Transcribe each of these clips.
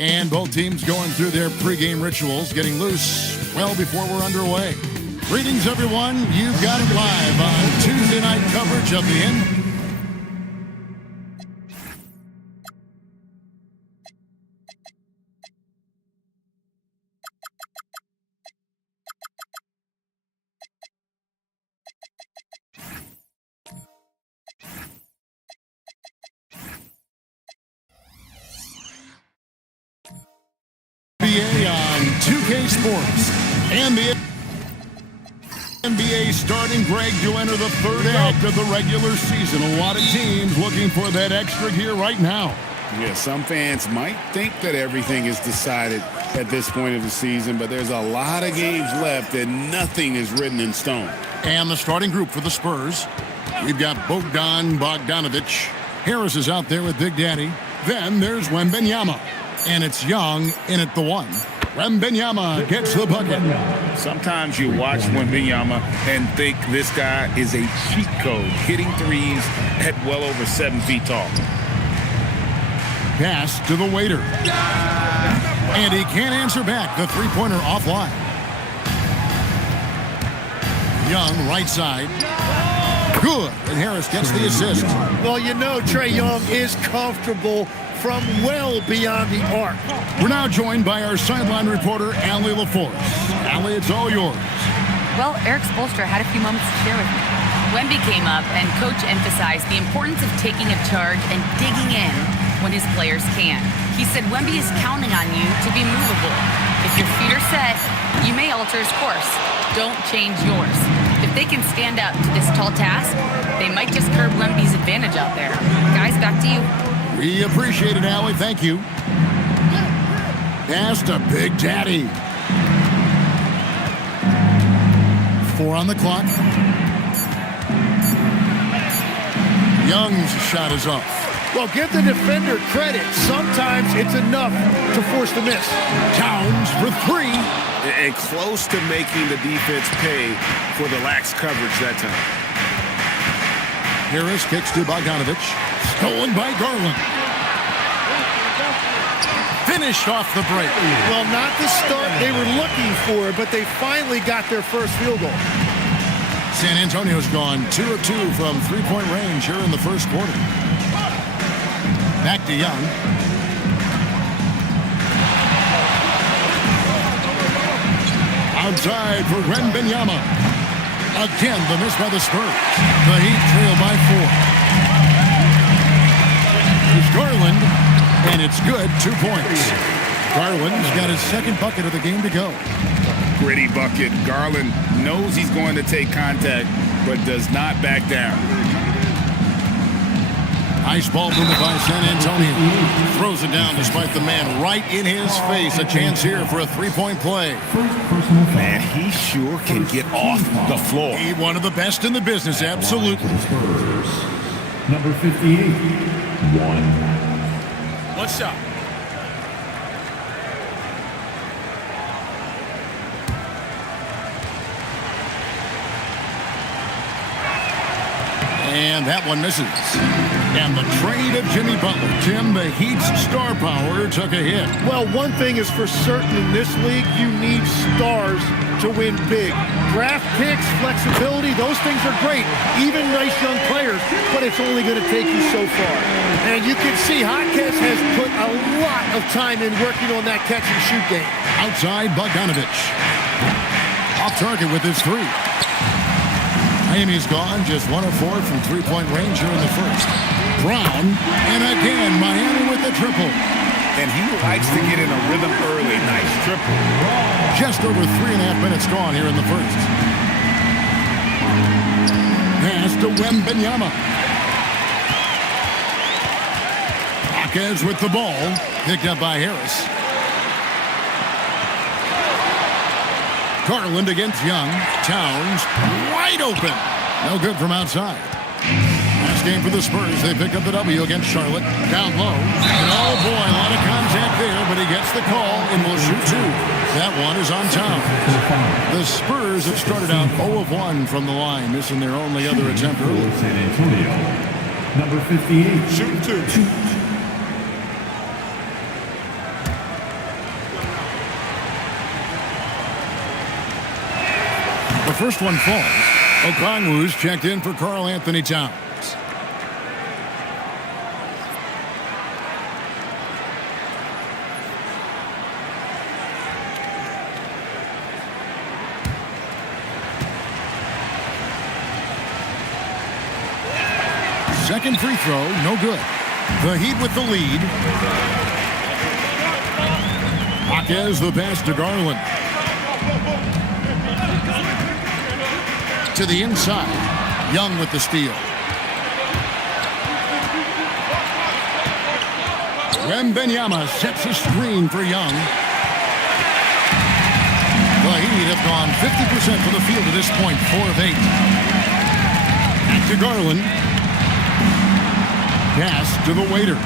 And both teams going through their pregame rituals, getting loose well before we're underway. Greetings, everyone. You've got it live on Tuesday night coverage of the NBA on 2K Sports. And the NBA starting, Greg, to enter the third act of the regular season. A lot of teams looking for that extra gear right now. Yeah, some fans might think that everything is decided at this point of the season, but there's a lot of games left and nothing is written in stone. And the starting group for the Spurs, we've got Bogdanovic. Harris is out there with Big Daddy. Then there's Wembanyama. And it's Young in at the one. Wembanyama gets the bucket. Sometimes you watch Wembanyama and think this guy is a cheat code, hitting threes at well over 7 feet tall. Pass to the waiter. And he can't answer back. The three-pointer offline. Young, right side. Good. And Harris gets the assist. Well, you know Trae Young is comfortable from well beyond the arc. We're now joined by our sideline reporter, Allie LaForce. Allie, it's all yours. Well, Eric Spoelstra had a few moments to share with me. Wemby came up and Coach emphasized the importance of taking a charge and digging in when his players can. He said Wemby is counting on you to be movable. If your feet are set, you may alter his course. Don't change yours. If they can stand up to this tall task, they might just curb Wemby's advantage out there. Guys, back to you. We appreciate it, Allie. Thank you. Pass to Big Daddy. 4 on the clock. Young's shot is off. Well, give the defender credit. Sometimes it's enough to force the miss. Towns for 3. And close to making the defense pay for the lax coverage that time. Harris kicks to Bogdanovic. Stolen by Garland. Finished off the break. Well, not the start they were looking for, but they finally got their first field goal. San Antonio's gone 2 of 2 from three-point range here in the first quarter. Back to Young. Outside for Wembanyama. Again, the miss by the Spurs. The Heat trail by 4. Here's Garland, and it's good, 2 points. Garland's got his second bucket of the game to go. Gritty bucket. Garland knows he's going to take contact, but does not back down. Nice ball movement by San Antonio. Throws it down despite the man right in his face. A chance here for a three-point play. Man, he sure can get off the floor. He's one of the best in the business, absolutely. Number 58, 1. One shot. And that one misses. And the trade of Jimmy Butler. Tim, the Heat's star power took a hit. Well, one thing is for certain in this league, you need stars to win big. Draft picks, flexibility, those things are great. Even nice young players, but it's only going to take you so far. And you can see Hotcats has put a lot of time in working on that catch and shoot game. Outside, Bogdanovic. Off target with his 3. Miami's gone just 1 of 4 from three-point range here in the first. Brown, and again, Miami with the triple. And he likes to get in a rhythm early. Nice triple. Just over 3.5 minutes gone here in the first. Pass to Wembanyama. Hawkins with the ball, picked up by Harris. Garland against Young. Towns wide open. No good from outside. Last game for the Spurs. They pick up the W against Charlotte. Down low. And oh boy, a lot of contact there, but he gets the call and will shoot 2. That one is on Towns. The Spurs have started out 0 of 1 from the line, missing their only other attempt early. San Antonio, number 58, Shoot 2. first one falls. Okongwu's checked in for Karl Anthony Towns. Second free throw, no good. The Heat with the lead. Jaquez the pass to Garland. To the inside. Young with the steal. Wembanyama sets a screen for Young. The Heat have gone 50% from the field to this point, 4 of 8. Back to Garland. Pass to the waiter.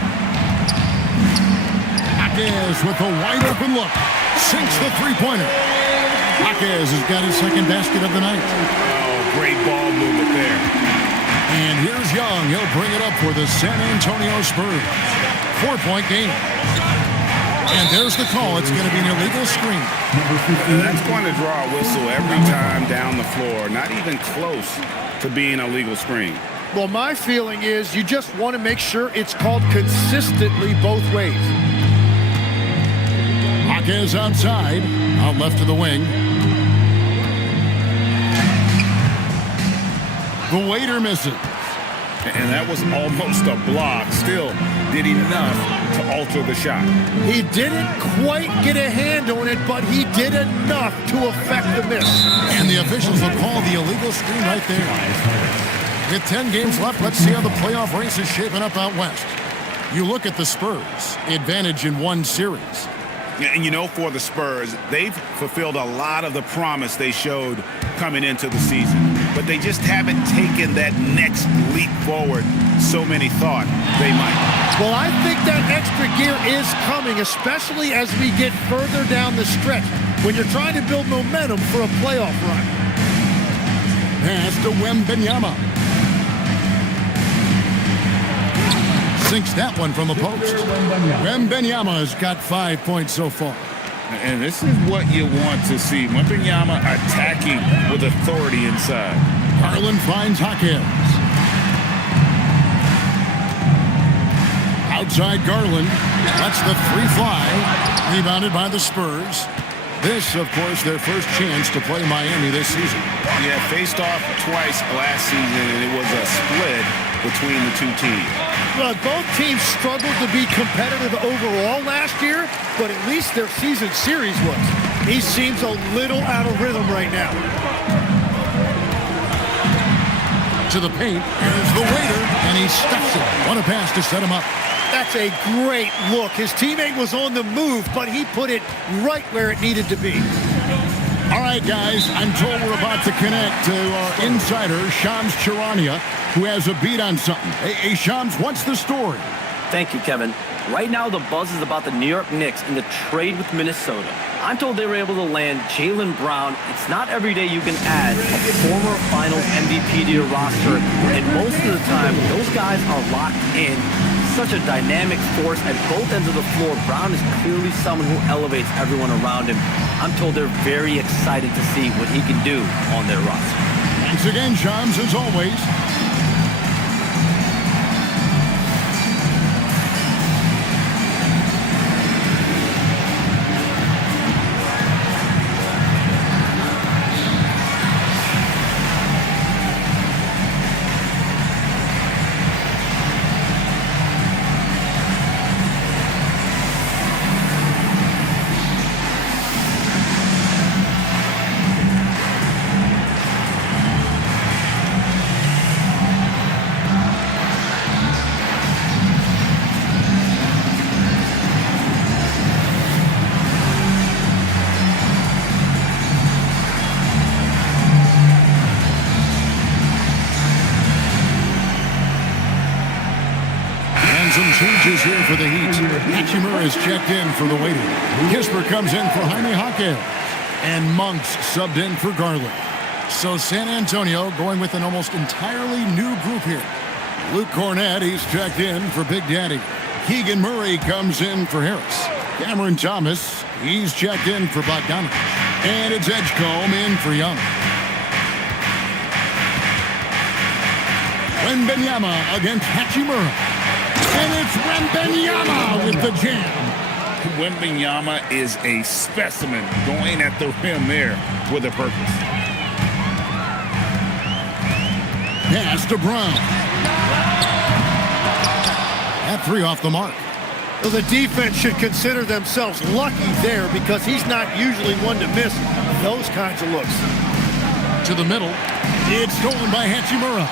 Jaquez with a wide open look. Sinks the three-pointer. Jaquez has got his second basket of the night. Oh, great ball movement there. And here's Young. He'll bring it up for the San Antonio Spurs. 4-point game. And there's the call. It's going to be an illegal screen. That's going to draw a whistle every time down the floor. Not even close to being a legal screen. Well, my feeling is you just want to make sure it's called consistently both ways. Jaquez outside, out left to the wing. The waiter misses. And that was almost a block. Still did enough to alter the shot. He didn't quite get a hand on it, but he did enough to affect the miss. And the officials will call the illegal screen right there. With 10 games left, let's see how the playoff race is shaping up out west. You look at the Spurs, advantage in one series. And you know, for the Spurs, they've fulfilled a lot of the promise they showed coming into the season. But they just haven't taken that next leap forward so many thought they might. Well, I think that extra gear is coming, especially as we get further down the stretch, when you're trying to build momentum for a playoff run. Pass to Wembanyama. Sinks that one from the post. Wembanyama's got 5 points so far. And this is what you want to see. Wembanyama attacking with authority inside. Garland finds Jaquez. Outside Garland. That's the free fly. Rebounded by the Spurs. This, of course, their first chance to play Miami this season. Yeah, faced off twice last season, and it was a split between the two teams. Look, both teams struggled to be competitive overall last year, but at least their season series was. He seems a little out of rhythm right now. To the paint. Here's the waiter, and he stuffs it. What a pass to set him up. That's a great look. His teammate was on the move, but he put it right where it needed to be. All right, guys, I'm told we're about to connect to our insider, Shams Charania, who has a beat on something. Hey, Shams, what's the story? Thank you, Kevin. Right now, the buzz is about the New York Knicks and the trade with Minnesota. I'm told they were able to land Jaylen Brown. It's not every day you can add a former Finals MVP to your roster, and most of the time, those guys are locked in. Such a dynamic force at both ends of the floor. Brown is clearly someone who elevates everyone around him. I'm told they're very excited to see what he can do on their roster. Thanks again, Shams, as always. Some changes here for the Heat. Hachimura is checked in for the waiter. Kisper comes in for Jaime Jaquez. And Monks subbed in for Garland. So San Antonio going with an almost entirely new group here. Luke Cornett, he's checked in for Big Daddy. Keegan Murray comes in for Harris. Cameron Thomas, he's checked in for Bogdanovich. And it's Edgecombe in for Young. Wembanyama against Hachimura. And it's Wembanyama with the jam. Wembanyama is a specimen going at the rim there with a purpose. Pass to Brown. That three off the mark. Well, the defense should consider themselves lucky there because he's not usually one to miss those kinds of looks. To the middle. It's stolen by Hachimura.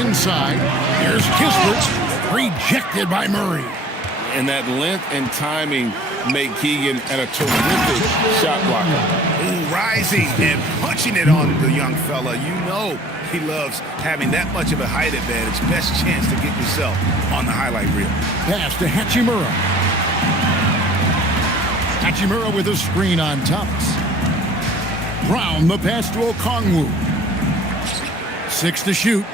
Inside. Here's Kispert. Rejected by Murray. And that length and timing make Keegan at a terrific shot blocker. Ooh, rising and punching it on the young fella. You know he loves having that much of a height advantage. Best chance to get yourself on the highlight reel. Pass to Hachimura. Hachimura with a screen on Thomas. Brown, the pass to Okongwu. 6 to shoot.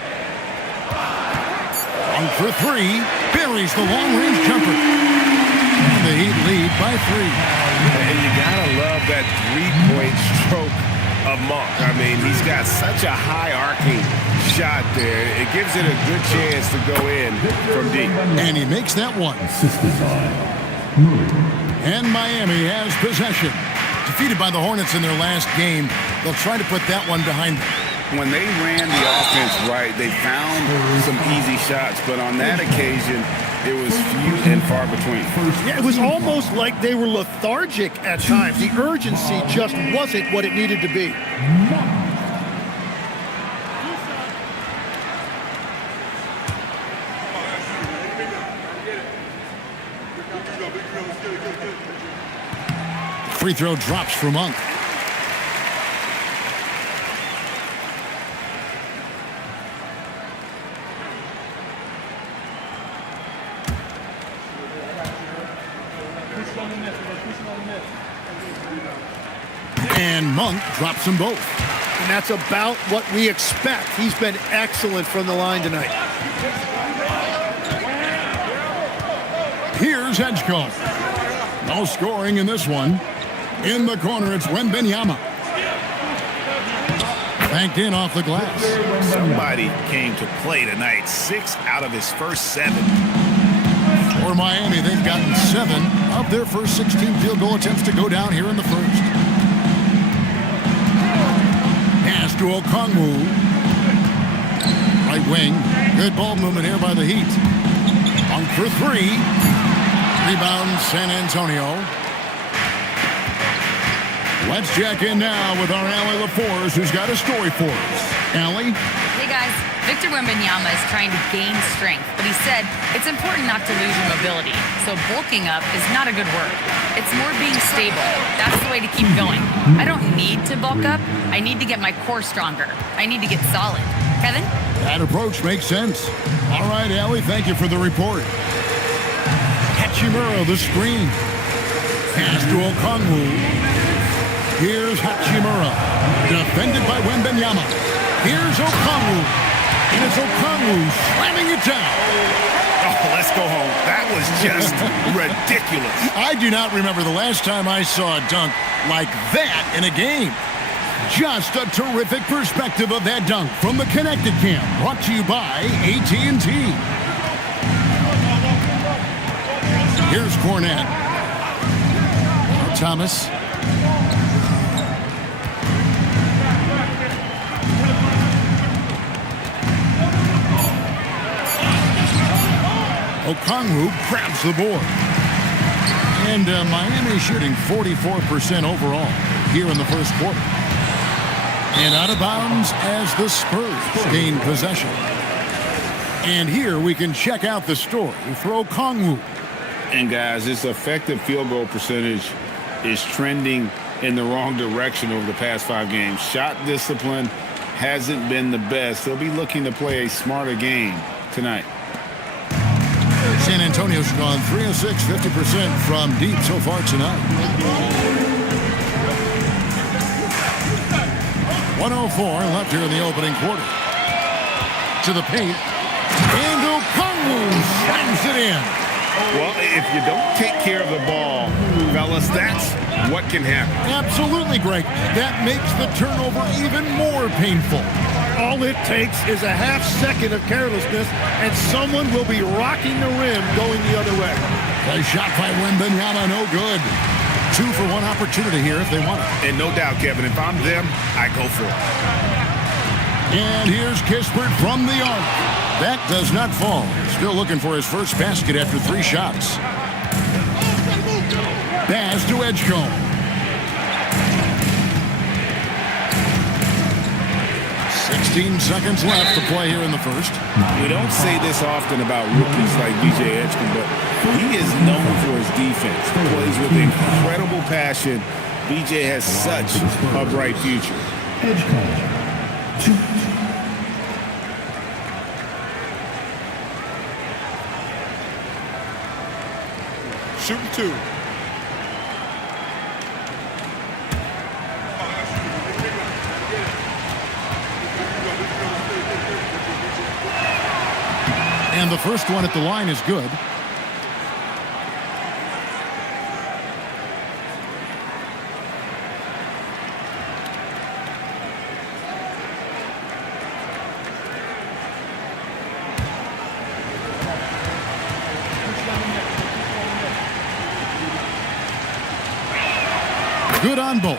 On for 3. Buries the long-range jumper. And the Heat lead by 3. And you gotta love that three-point stroke of Monk. I mean, he's got such a high arcing shot there. It gives it a good chance to go in from deep. And he makes that one. Assisted by Murray. And Miami has possession. Defeated by the Hornets in their last game, they'll try to put that one behind them. When they ran the offense right, they found some easy shots, but on that occasion, it was few and far between. Yeah, it was almost like they were lethargic at times. The urgency just wasn't what it needed to be. Free throw drops for Monk. And Monk drops them both. And that's about what we expect. He's been excellent from the line tonight. Here's Edgecombe. No scoring in this one. In the corner, it's Wembanyama. Banked in off the glass. Somebody came to play tonight. 6 out of his first 7. For Miami, they've gotten 7 of their first 16 field goal attempts to go down here in the first. Pass to Okongwu. Right wing. Good ball movement here by the Heat. On for 3. Rebound San Antonio. Let's check in now with our Allie LaForce, who's got a story for us. Allie? Hey guys, Victor Wembanyama is trying to gain strength, but he said it's important not to lose your mobility. So bulking up is not a good word. It's more being stable. That's the way to keep going. I don't need to bulk up. I need to get my core stronger. I need to get solid. Kevin? That approach makes sense. All right, Allie, thank you for the report. Hachimura, the screen. Pass to Okongwu. Here's Hachimura. Defended by Wembanyama. Here's Okongwu. And it's Okongwu slamming it down. Oh, let's go home. That was just ridiculous. I do not remember the last time I saw a dunk like that in a game. Just a terrific perspective of that dunk from the Connected Cam. Brought to you by AT&T. Here's Cornette. Thomas. Okongwu grabs the board. And Miami shooting 44% overall here in the first quarter. And out of bounds as the Spurs gain possession. And here we can check out the story for Okongwu. And guys, this effective field goal percentage is trending in the wrong direction over the past 5 games. Shot discipline hasn't been the best. They'll be looking to play a smarter game tonight. San Antonio's gone 3 of 6, 50% from deep so far tonight. 1:04 left here in the opening quarter. To the paint. And Okongwu slams it in. Well, if you don't take care of the ball, fellas, tell us that's what can happen. Absolutely, Greg. That makes the turnover even more painful. All it takes is a half second of carelessness, and someone will be rocking the rim going the other way. A shot by Wembanyama, no good. 2 for 1 opportunity here if they want it. And no doubt, Kevin, if I'm them, I go for it. And here's Kispert from the arc. That does not fall. Still looking for his first basket after 3 shots. Pass to Edgecombe. 16 seconds left to play here in the first. We don't say this often about rookies like B.J. Edgecombe, but he is known for his defense. He plays with incredible passion. B.J. has such a bright future. Edgecombe. 2. Shooting 2. And the first one at the line is good. Good on both.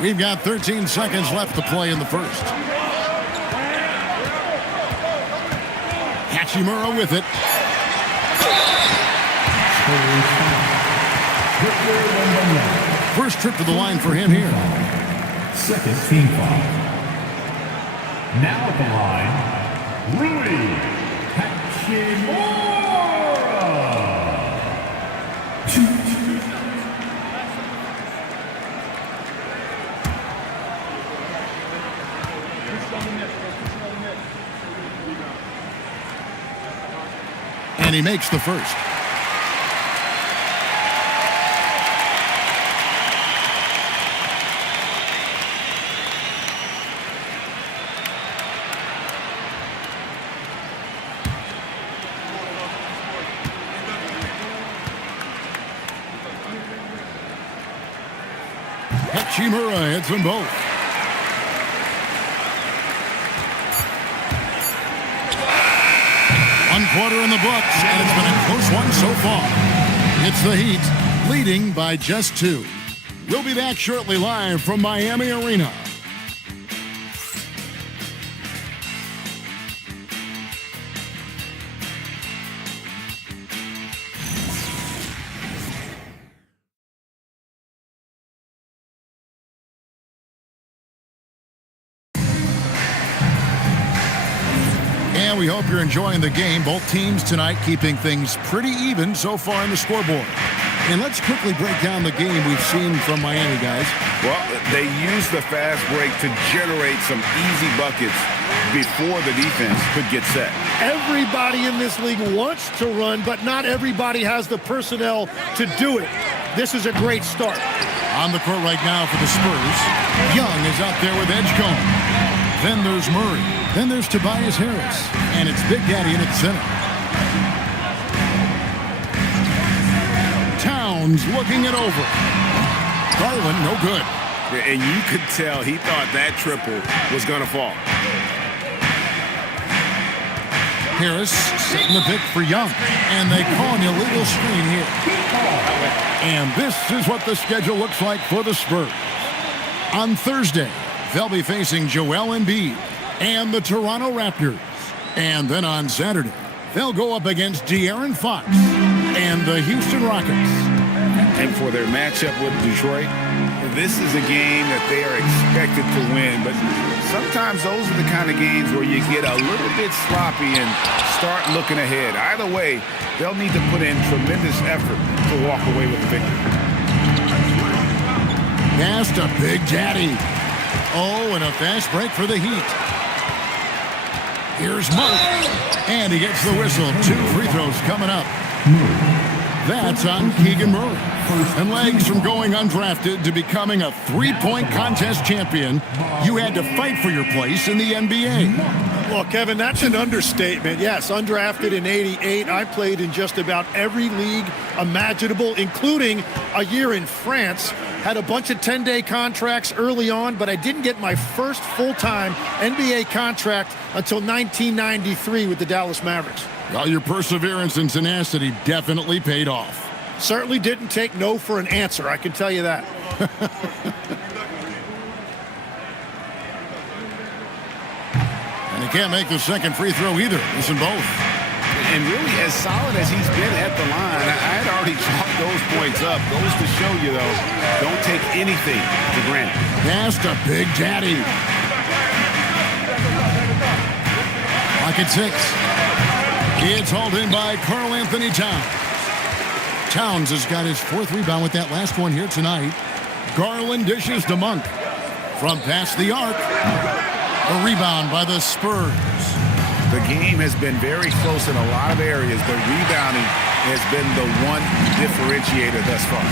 We've got 13 seconds left to play in the first. Hachimura with it. First trip to the line for him here. Second team foul. Now at the line, Rui Hachimura. 2. And he makes the first. Hachimura hits them both. One quarter in the books, and it's been a close one so far. It's the Heat, leading by just 2. We'll be back shortly live from Miami Arena. And we hope you're enjoying the game. Both teams tonight keeping things pretty even so far in the scoreboard. And let's quickly break down the game we've seen from Miami, guys. Well, they used the fast break to generate some easy buckets before the defense could get set. Everybody in this league wants to run, but not everybody has the personnel to do it. This is a great start. On the court right now for the Spurs, Young is out there with Edgecombe. Then there's Murray. Then there's Tobias Harris. And it's Big Daddy in its center. Towns looking it over. Garland, no good. And you could tell he thought that triple was going to fall. Harris setting the pick for Young. And they call an illegal screen here. And this is what the schedule looks like for the Spurs. On Thursday, they'll be facing Joel Embiid and the Toronto Raptors. And then on Saturday, they'll go up against De'Aaron Fox and the Houston Rockets. And for their matchup with Detroit, this is a game that they are expected to win. But sometimes those are the kind of games where you get a little bit sloppy and start looking ahead. Either way, they'll need to put in tremendous effort to walk away with the victory. Pass to Big Daddy. Oh, and a fast break for the Heat. Here's Murray. And he gets the whistle. 2 free throws coming up. That's on Keegan Murray. And legs from going undrafted to becoming a 3-point contest champion, you had to fight for your place in the NBA. Well, Kevin, that's an understatement. Yes, undrafted in '88. I played in just about every league imaginable, including a year in France. Had a bunch of 10-day contracts early on, but I didn't get my first full-time NBA contract until 1993 with the Dallas Mavericks. Well, your perseverance and tenacity definitely paid off. Certainly didn't take no for an answer, I can tell you that. And he can't make the second free throw either. Missing both. And really, as solid as he's been at the line, I had already chalked those points up. Goes to show you, though, don't take anything for granted. Pass to Big Daddy. Pocket 6. It's hauled in by Karl Anthony Towns. Towns has got his 4th rebound with that last one here tonight. Garland dishes to Monk. From past the arc. A rebound by the Spurs. The game has been very close in a lot of areas, but rebounding has been the one differentiator thus far.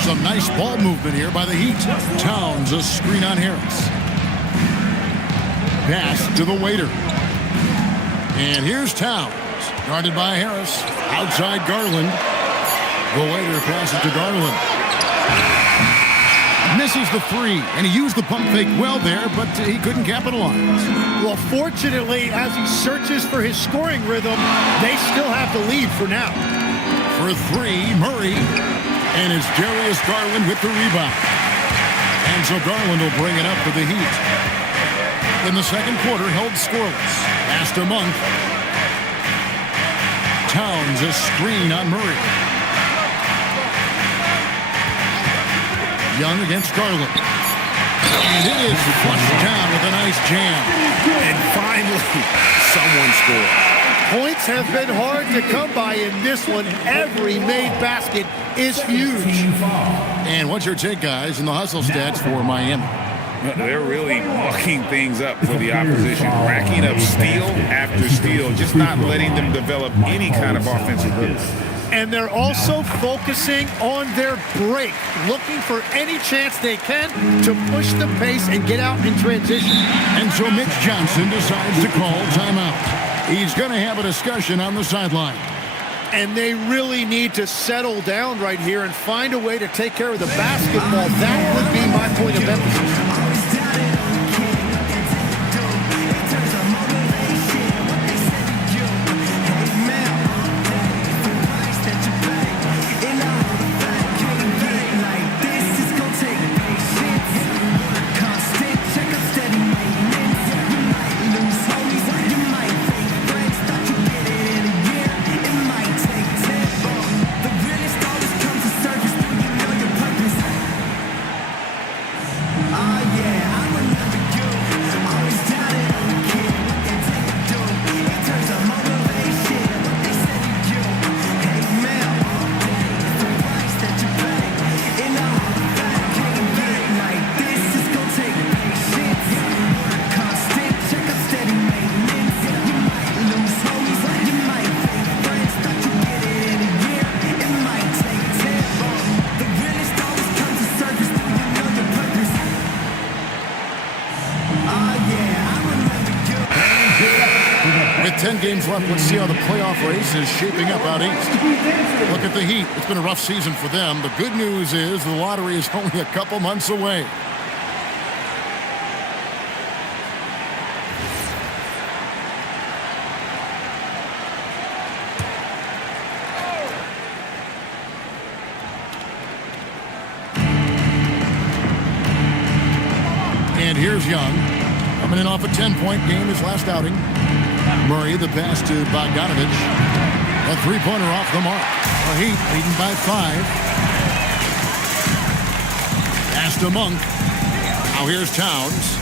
Some nice ball movement here by the Heat. Towns, a screen on Harris. Pass to the waiter. And here's Towns. Guarded by Harris. Outside Garland. The waiter passes to Garland. Misses the 3, and he used the pump fake well there, but he couldn't capitalize. Well, fortunately, as he searches for his scoring rhythm, they still have the lead for now. For 3, Murray. And it's Darius Garland with the rebound. And so Garland will bring it up for the Heat. In the second quarter, held scoreless. Pass to Monk. Towns, a screen on Murray. Young against Garland. And it is flushed down with a nice jam. And finally, someone scored. Points have been hard to come by in this one. Every made basket is huge. And what's your take, guys, in the hustle stats for Miami? They're really mucking things up for the opposition, racking up steal after steal, just not letting them develop any kind of offensive rhythm. And they're also focusing on their break, looking for any chance they can to push the pace and get out in transition. And so Mitch Johnson decides to call timeout. He's going to have a discussion on the sideline. And they really need to settle down right here and find a way to take care of the basketball. That would be my point of emphasis. With 10 games left, let's see how the playoff race is shaping up out east. Look at the Heat. It's been a rough season for them. The good news is the lottery is only a couple months away. And here's Young, coming in off a 10-point game his last outing. Murray, the pass to Bogdanovich. A three-pointer off the mark. The Heat leading by 5. Pass to Monk. Now here's Towns.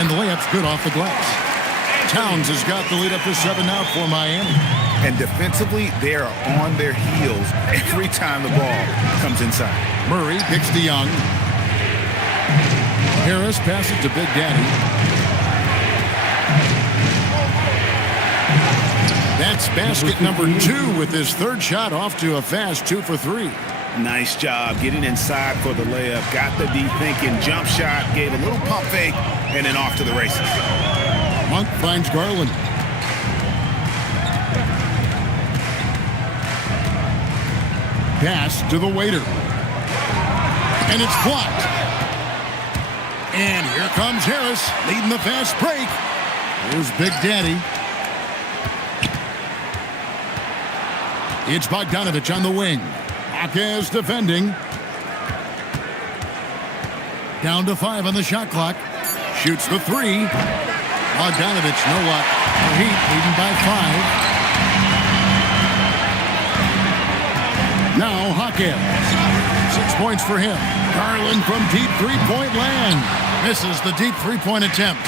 And the layup's good off the glass. Towns has got the lead up to 7 now for Miami. And defensively, they are on their heels every time the ball comes inside. Murray picks to Young. Harris passes to Big Daddy. That's basket number 2 with his third shot off to a fast 2 for 3. Nice job getting inside for the layup. Got the D thinking, jump shot, gave a little pump fake, and then off to the races. Monk finds Garland. Pass to the waiter. And it's blocked. And here comes Harris leading the fast break. Here's Big Daddy. It's Bogdanovich on the wing. Jaquez defending. Down to 5 on the shot clock. Shoots the 3. Bogdanovich, no luck. The Heat leading by 5. Now Jaquez. 6 points for him. Garland from deep three-point land. Misses the deep three-point attempt.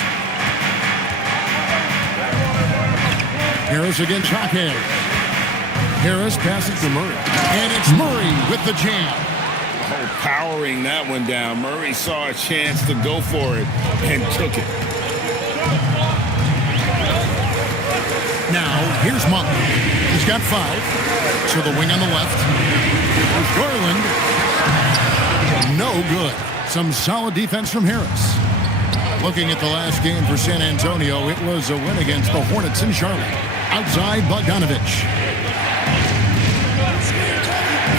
Harris against Jaquez. Harris passes to Murray. And it's Murray with the jam. Oh, powering that one down. Murray saw a chance to go for it and took it. Now, here's Monk. He's got 5. To the wing on the left. Here's Garland. No good. Some solid defense from Harris. Looking at the last game for San Antonio, it was a win against the Hornets in Charlotte. Outside Bogdanovich.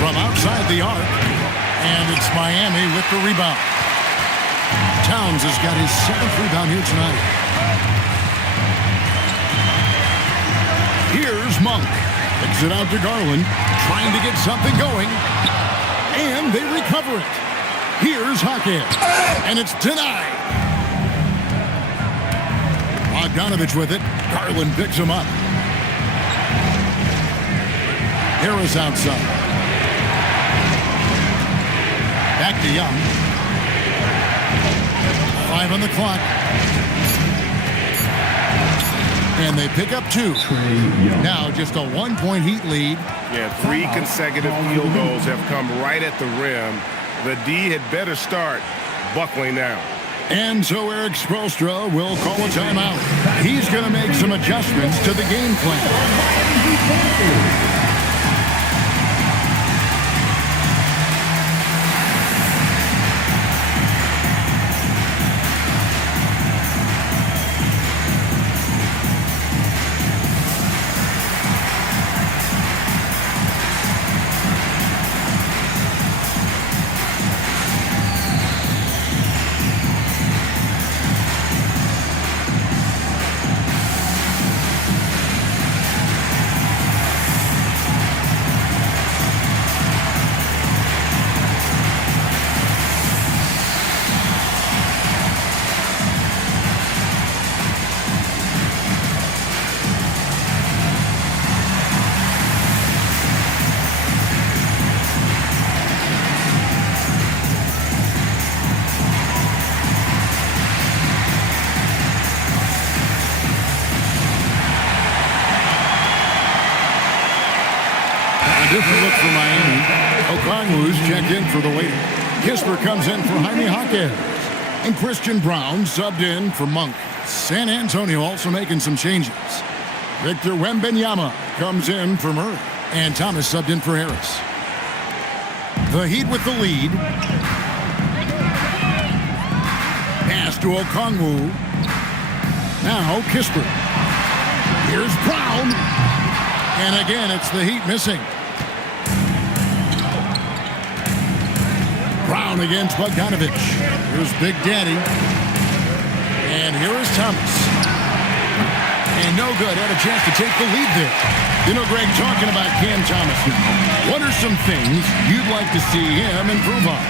From outside the arc. And it's Miami with the rebound. Towns has got his 7th rebound here tonight. Here's Monk. Kicks it out to Garland. Trying to get something going. And they recover it. Here's Jaquez. And it's denied. Bogdanovich with it. Garland picks him up. Harris outside. Back to Young. 5 on the clock. And they pick up 2. Now just a 1-point Heat lead. Yeah, 3 consecutive field goals have come right at the rim. The D had better start buckling down. And so Eric Spoelstra will call a timeout. He's going to make some adjustments to the game plan. Different look for Miami. Okongwu's checked in for the waiter. Kisper comes in for Jaime Jaquez. And Christian Brown subbed in for Monk. San Antonio also making some changes. Victor Wembanyama comes in for Murray. And Thomas subbed in for Harris. The Heat with the lead. Pass to Okongwu. Now Kisper. Here's Brown. And again, it's the Heat missing. Brown against Bogdanovich. Here's Big Daddy. And here is Thomas. And no good. Had a chance to take the lead there. You know, Greg, talking about Cam Thomas now, what are some things you'd like to see him improve on?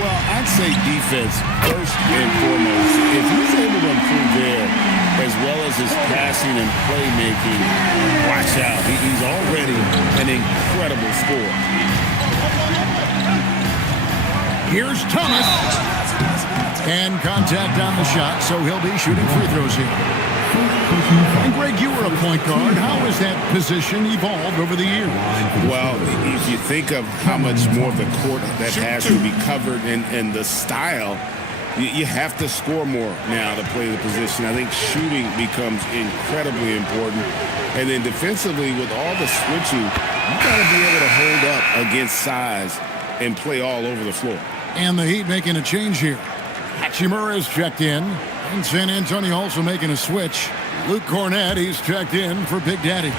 Well, I'd say defense first and foremost. If he's able to improve there, as well as his passing and playmaking, watch out. He's already an incredible scorer. Here's Thomas. And contact on the shot, so he'll be shooting free throws here. And Greg, you were a point guard. How has that position evolved over the years? Well, if you think of how much more of the court that has to be covered and the style You have to score more now to play the position. I think shooting becomes incredibly important. And then defensively, with all the switching, you got to be able to hold up against size and play all over the floor. And the Heat making a change here. Hachimura is checked in. And San Antonio also making a switch. Luke Cornett, he's checked in for Big Daddy.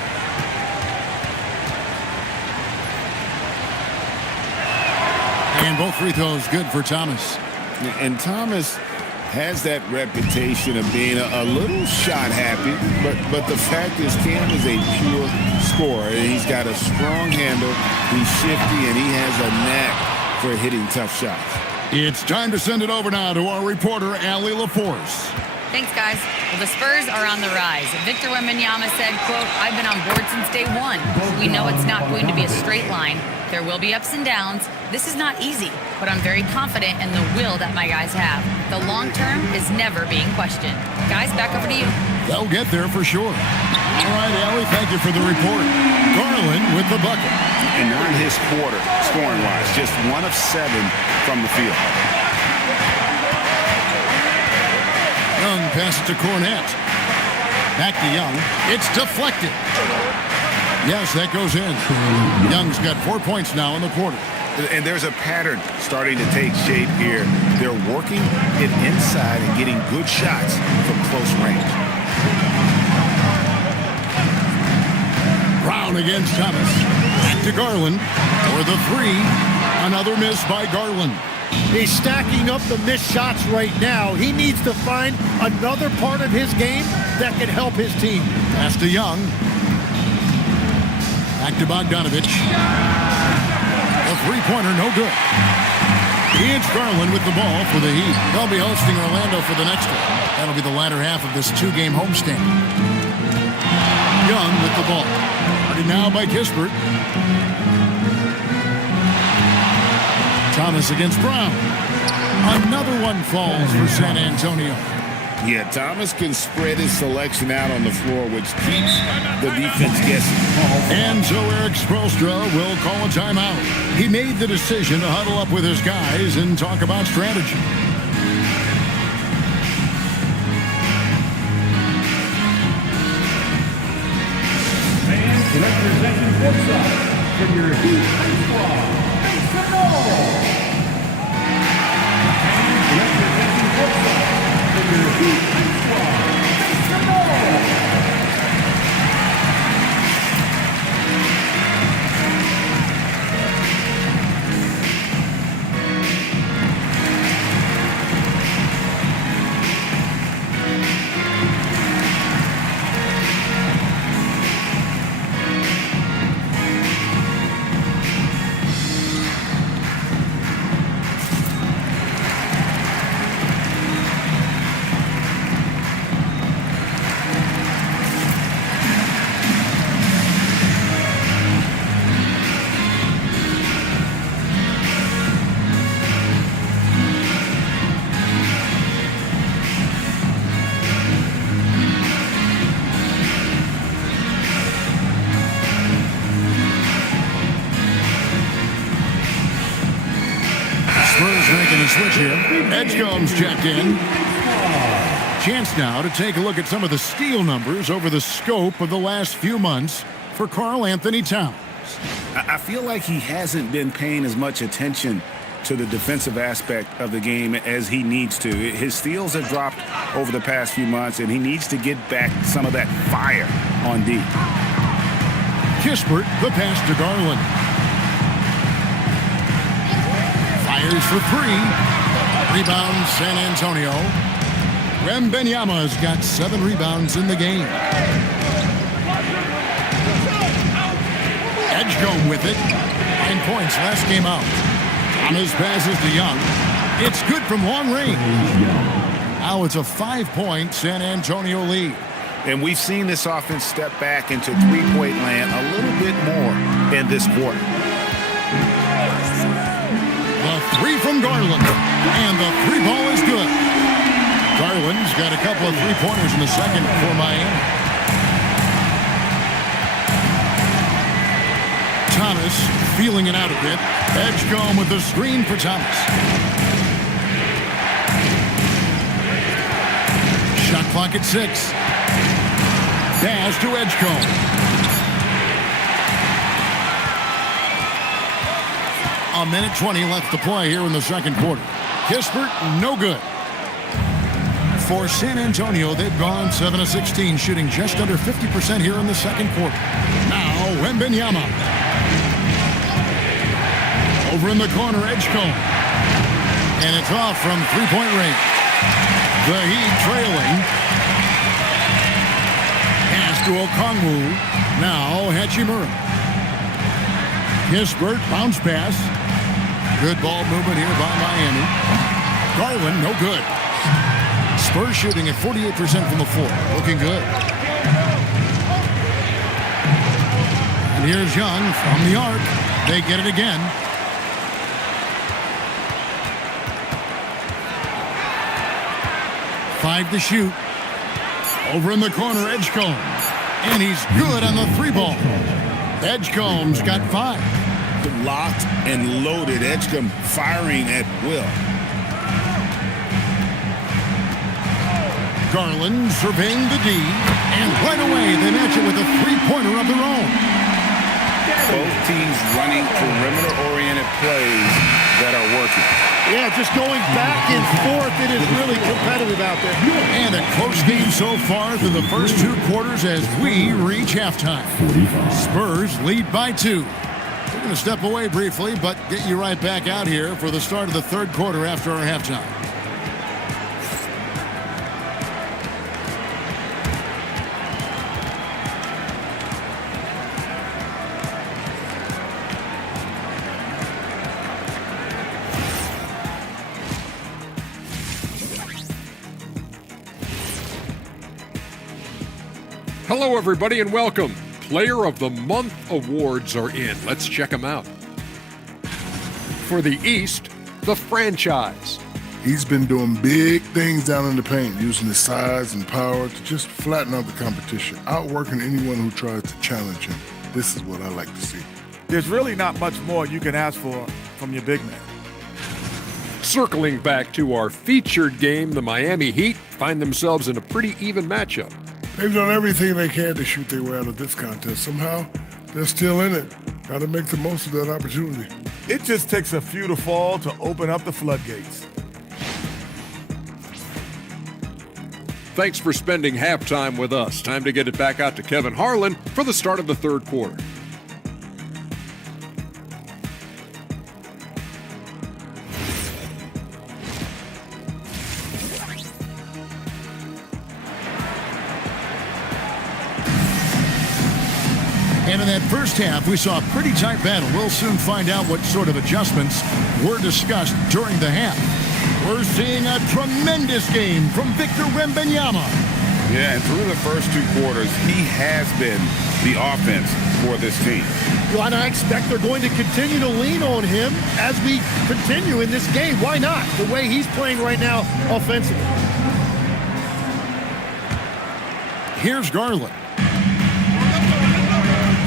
And both free throws good for Thomas. And Thomas has that reputation of being a little shot happy, but the fact is Cam is a pure scorer. He's got a strong handle, he's shifty, and he has a knack for hitting tough shots. It's time to send it over now to our reporter, Allie LaForce. Thanks, guys. Well, the Spurs are on the rise. Victor Wembanyama said, quote, "I've been on board since day one. We know it's not going to be a straight line. There will be ups and downs. This is not easy, but I'm very confident in the will that my guys have. The long term is never being questioned." Guys, back over to you. They'll get there for sure. All right, Allie, thank you for the report. Garland with the bucket. And not his quarter, scoring-wise, just 1 of 7 from the field. Young passes to Cornett. Back to Young. It's deflected. Yes, that goes in. Young's got 4 points now in the quarter. And there's a pattern starting to take shape here. They're working it inside and getting good shots from close range. Brown against Thomas. Back to Garland for the 3. Another miss by Garland. He's stacking up the missed shots right now. He needs to find another part of his game that can help his team. Pass to Young. Back to Bogdanovich. A three-pointer, no good. It's Garland with the ball for the Heat. They'll be hosting Orlando for the next one. That'll be the latter half of this 2-game homestand. Young with the ball. Started now by Kispert. Thomas against Brown. Another one falls for San Antonio. Yeah, Thomas can spread his selection out on the floor, which keeps the defense guessing. And so Eric Spoelstra will call a timeout. He made the decision to huddle up with his guys and talk about strategy. Fans representing Woodside from your Heat High Squad, Mason Noel. Fans representing Woodside from your Heat High Squad, Mason Noel. Making a switch here. Edgecombe's checked in. Chance now to take a look at some of the steal numbers over the scope of the last few months for Karl Anthony Towns. I feel like he hasn't been paying as much attention to the defensive aspect of the game as he needs to. His steals have dropped over the past few months, and he needs to get back some of that fire on D. Kispert, the pass to Garland. Fires for 3. Rebound, San Antonio. Wembanyama's got 7 rebounds in the game. Edgecombe with it. 9 points last game out. Thomas passes to Young. It's good from long range. Now it's a 5-point San Antonio lead. And we've seen this offense step back into three-point land a little bit more in this quarter. The 3 from Garland. And the 3 ball is good. Garland's got a couple of 3-pointers in the second for Miami. Thomas feeling it out a bit. Edgecombe with the screen for Thomas. Clock at 6. Pass to Edgecombe. A minute 20 left to play here in the second quarter. Kispert, no good. For San Antonio, they've gone 7 of 16, shooting just under 50% here in the second quarter. Now, Wembanyama. Over in the corner, Edgecombe. And it's off from three-point range. The Heat trailing. Pass to Okongwu. Now, Hachimura. Kispert, bounce pass. Good ball movement here by Miami. Garland, no good. Spurs shooting at 48% from the floor. Looking good. And here's Young from the arc. They get it again. Five to shoot. Over in the corner, Edgecombe. And he's good on the three ball. Edgecombe's got 5. Locked and loaded. Edgecombe firing at will. Garland surveying the D. And right away, they match it with a three-pointer of their own. Both teams running perimeter-oriented plays that are working. Yeah, just going back and forth. It is really competitive out there. And a close game so far through the first 2 quarters as we reach halftime. Spurs lead by 2. We're going to step away briefly, but get you right back out here for the start of the third quarter after our halftime. Hello, everybody, and welcome. Player of the Month awards are in. Let's check them out. For the East, the franchise. He's been doing big things down in the paint, using his size and power to just flatten out the competition, outworking anyone who tries to challenge him. This is what I like to see. There's really not much more you can ask for from your big man. Circling back to our featured game, the Miami Heat find themselves in a pretty even matchup. They've done everything they can to shoot their way out of this contest. Somehow, they're still in it. Got to make the most of that opportunity. It just takes a few to fall to open up the floodgates. Thanks for spending halftime with us. Time to get it back out to Kevin Harlan for the start of the third quarter. And in that first half, we saw a pretty tight battle. We'll soon find out what sort of adjustments were discussed during the half. We're seeing a tremendous game from Victor Wembanyama. Yeah, and through the first 2 quarters, he has been the offense for this team. Well, and I expect they're going to continue to lean on him as we continue in this game. Why not? The way he's playing right now offensively. Here's Garland.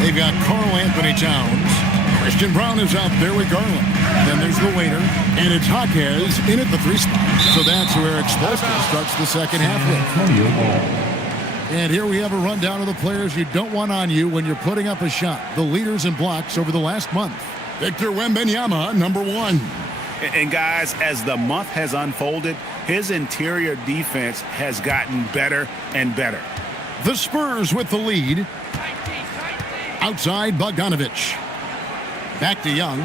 They've got Karl Anthony Towns. Christian Brown is out there with Garland. Then there's the waiter, and it's Jaquez in at the 3 spot. So that's where Explosive starts the second half with. And here we have a rundown of the players you don't want on you when you're putting up a shot. The leaders in blocks over the last month. Victor Wembanyama, number 1. And guys, as the month has unfolded, his interior defense has gotten better and better. The Spurs with the lead. Outside Bogdanovich. Back to Young.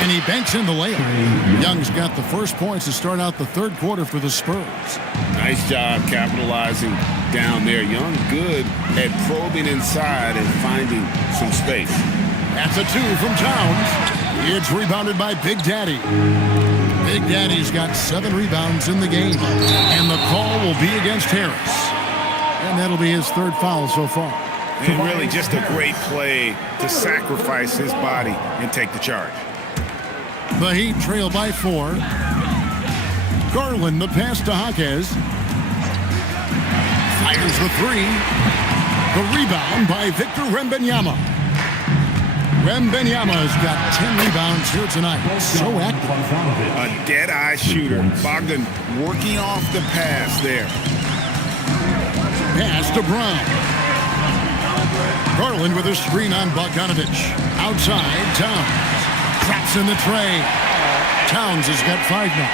And he banks in the layup. Young's got the first points to start out the third quarter for the Spurs. Nice job capitalizing down there. Young good at probing inside and finding some space. That's a 2 from Towns. It's rebounded by Big Daddy. Big Daddy's got 7 rebounds in the game. And the call will be against Harris. And that'll be his 3rd foul so far. And really just a great play to sacrifice his body and take the charge. The Heat trail by 4. Garland, the pass to Jaquez. Fires the 3. The rebound by Victor Wembanyama. Wembanyama's got 10 rebounds here tonight. So active. A dead-eye shooter. Bogdan working off the pass there. Pass to Brown. Garland with a screen on Bogdanovich. Outside, Towns. Traps in the tray. Towns has got 5 now.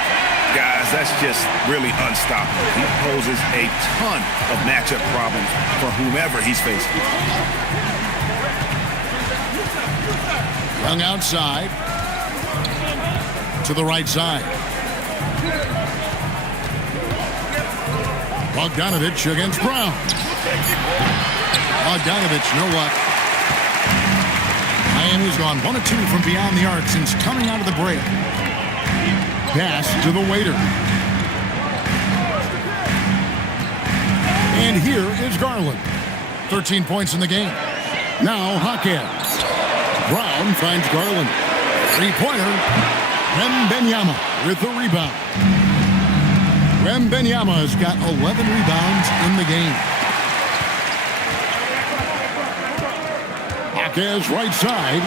Guys, that's just really unstoppable. He poses a ton of matchup problems for whomever he's facing. Young outside. To the right side. Bogdanovich against Brown. Bogdanovich, no luck. Miami's gone 1 of 2 from beyond the arc since coming out of the break. Pass to the waiter. And here is Garland. 13 points in the game. Now Hawkins. Brown finds Garland. 3-pointer. Wembanyama with the rebound. Wembanyama's got 11 rebounds in the game. Hawkins right side.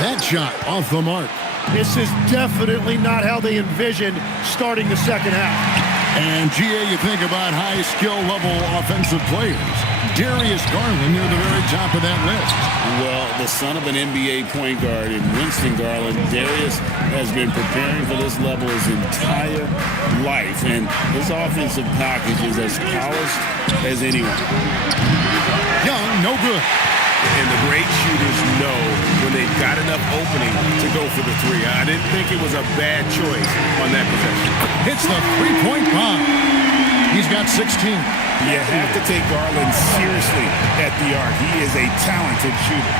That shot off the mark. This is definitely not how they envisioned starting the second half. And, GA, you think about high skill level offensive players. Darius Garland near the very top of that list. Well, the son of an NBA point guard in Winston Garland, Darius has been preparing for this level his entire life, and his offensive package is as polished as anyone. Young, no good. And the great shooters know when they've got enough opening to go for the three. I didn't think it was a bad choice on that possession. Hits the three-point bomb. He's got 16. You have to take Garland seriously at the arc. He is a talented shooter.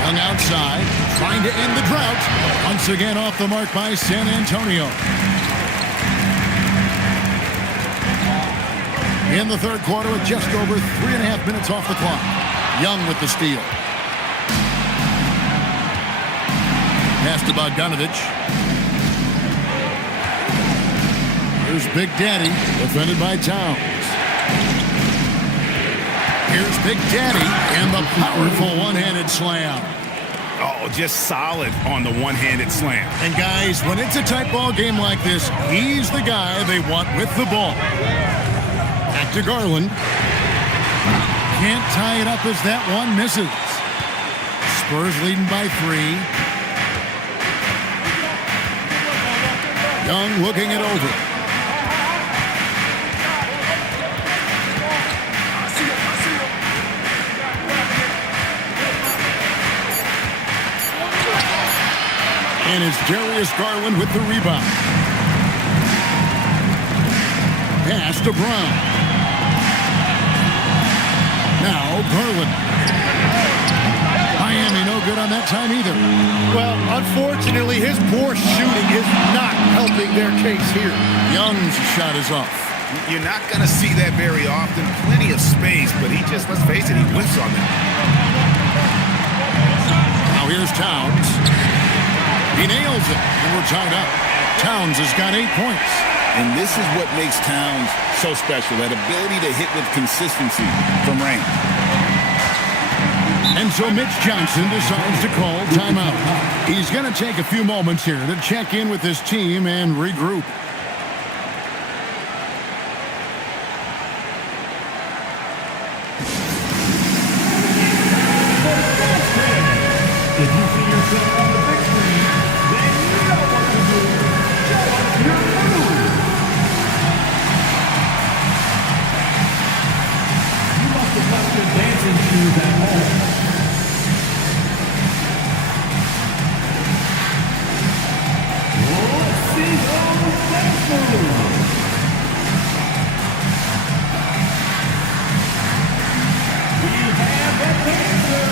Young outside, trying to end the drought. Once again off the mark by San Antonio. In the third quarter with just over 3.5 minutes off the clock. Young with the steal. Pass to Bogdanovich. Here's Big Daddy, defended by Towns. Here's Big Daddy and the powerful one-handed slam. Oh, just solid on the one-handed slam. And guys, when it's a tight ball game like this, he's the guy they want with the ball. Back to Garland. Can't tie it up as that one misses. Spurs leading by 3. Young looking it over. And it's Darius Garland with the rebound. Pass to Brown. Now Garland. Miami no good on that time either. Well, unfortunately, his poor shooting is not helping their case here. Young's shot is off. You're not going to see that very often. Plenty of space, but he just, let's face it, he whiffs on that. Now here's Towns. He nails it, and we're tied up. Towns has got 8 points. And this is what makes Towns so special, that ability to hit with consistency from range. And so Mitch Johnson decides to call timeout. He's going to take a few moments here to check in with his team and regroup. If you see yourself on the big screen, then you know what to do. Show us your move. You must have left your dancing shoes at home. Let's see those dance moves. We have the dancer.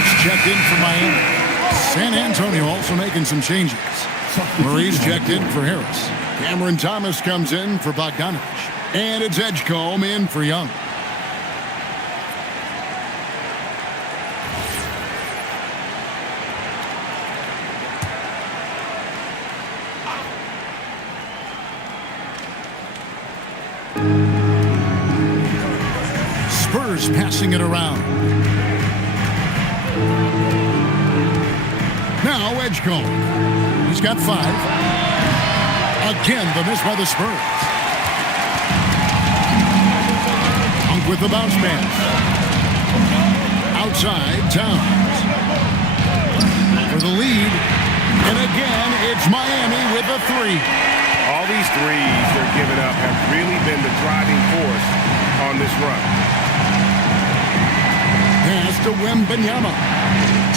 Towns checked in for Miami. San Antonio also making some changes. Murray's checked in for Harris. Cameron Thomas comes in for Bogdanovich. And it's Edgecombe in for Young. Spurs passing it around. Now Edgecombe. He's got 5. Again, the miss by the Spurs. Punk with the bounce pass. Outside, Towns. For the lead. And again, it's Miami with a 3. All these threes they're giving up have really been the driving force on this run. Pass to Wembanyama.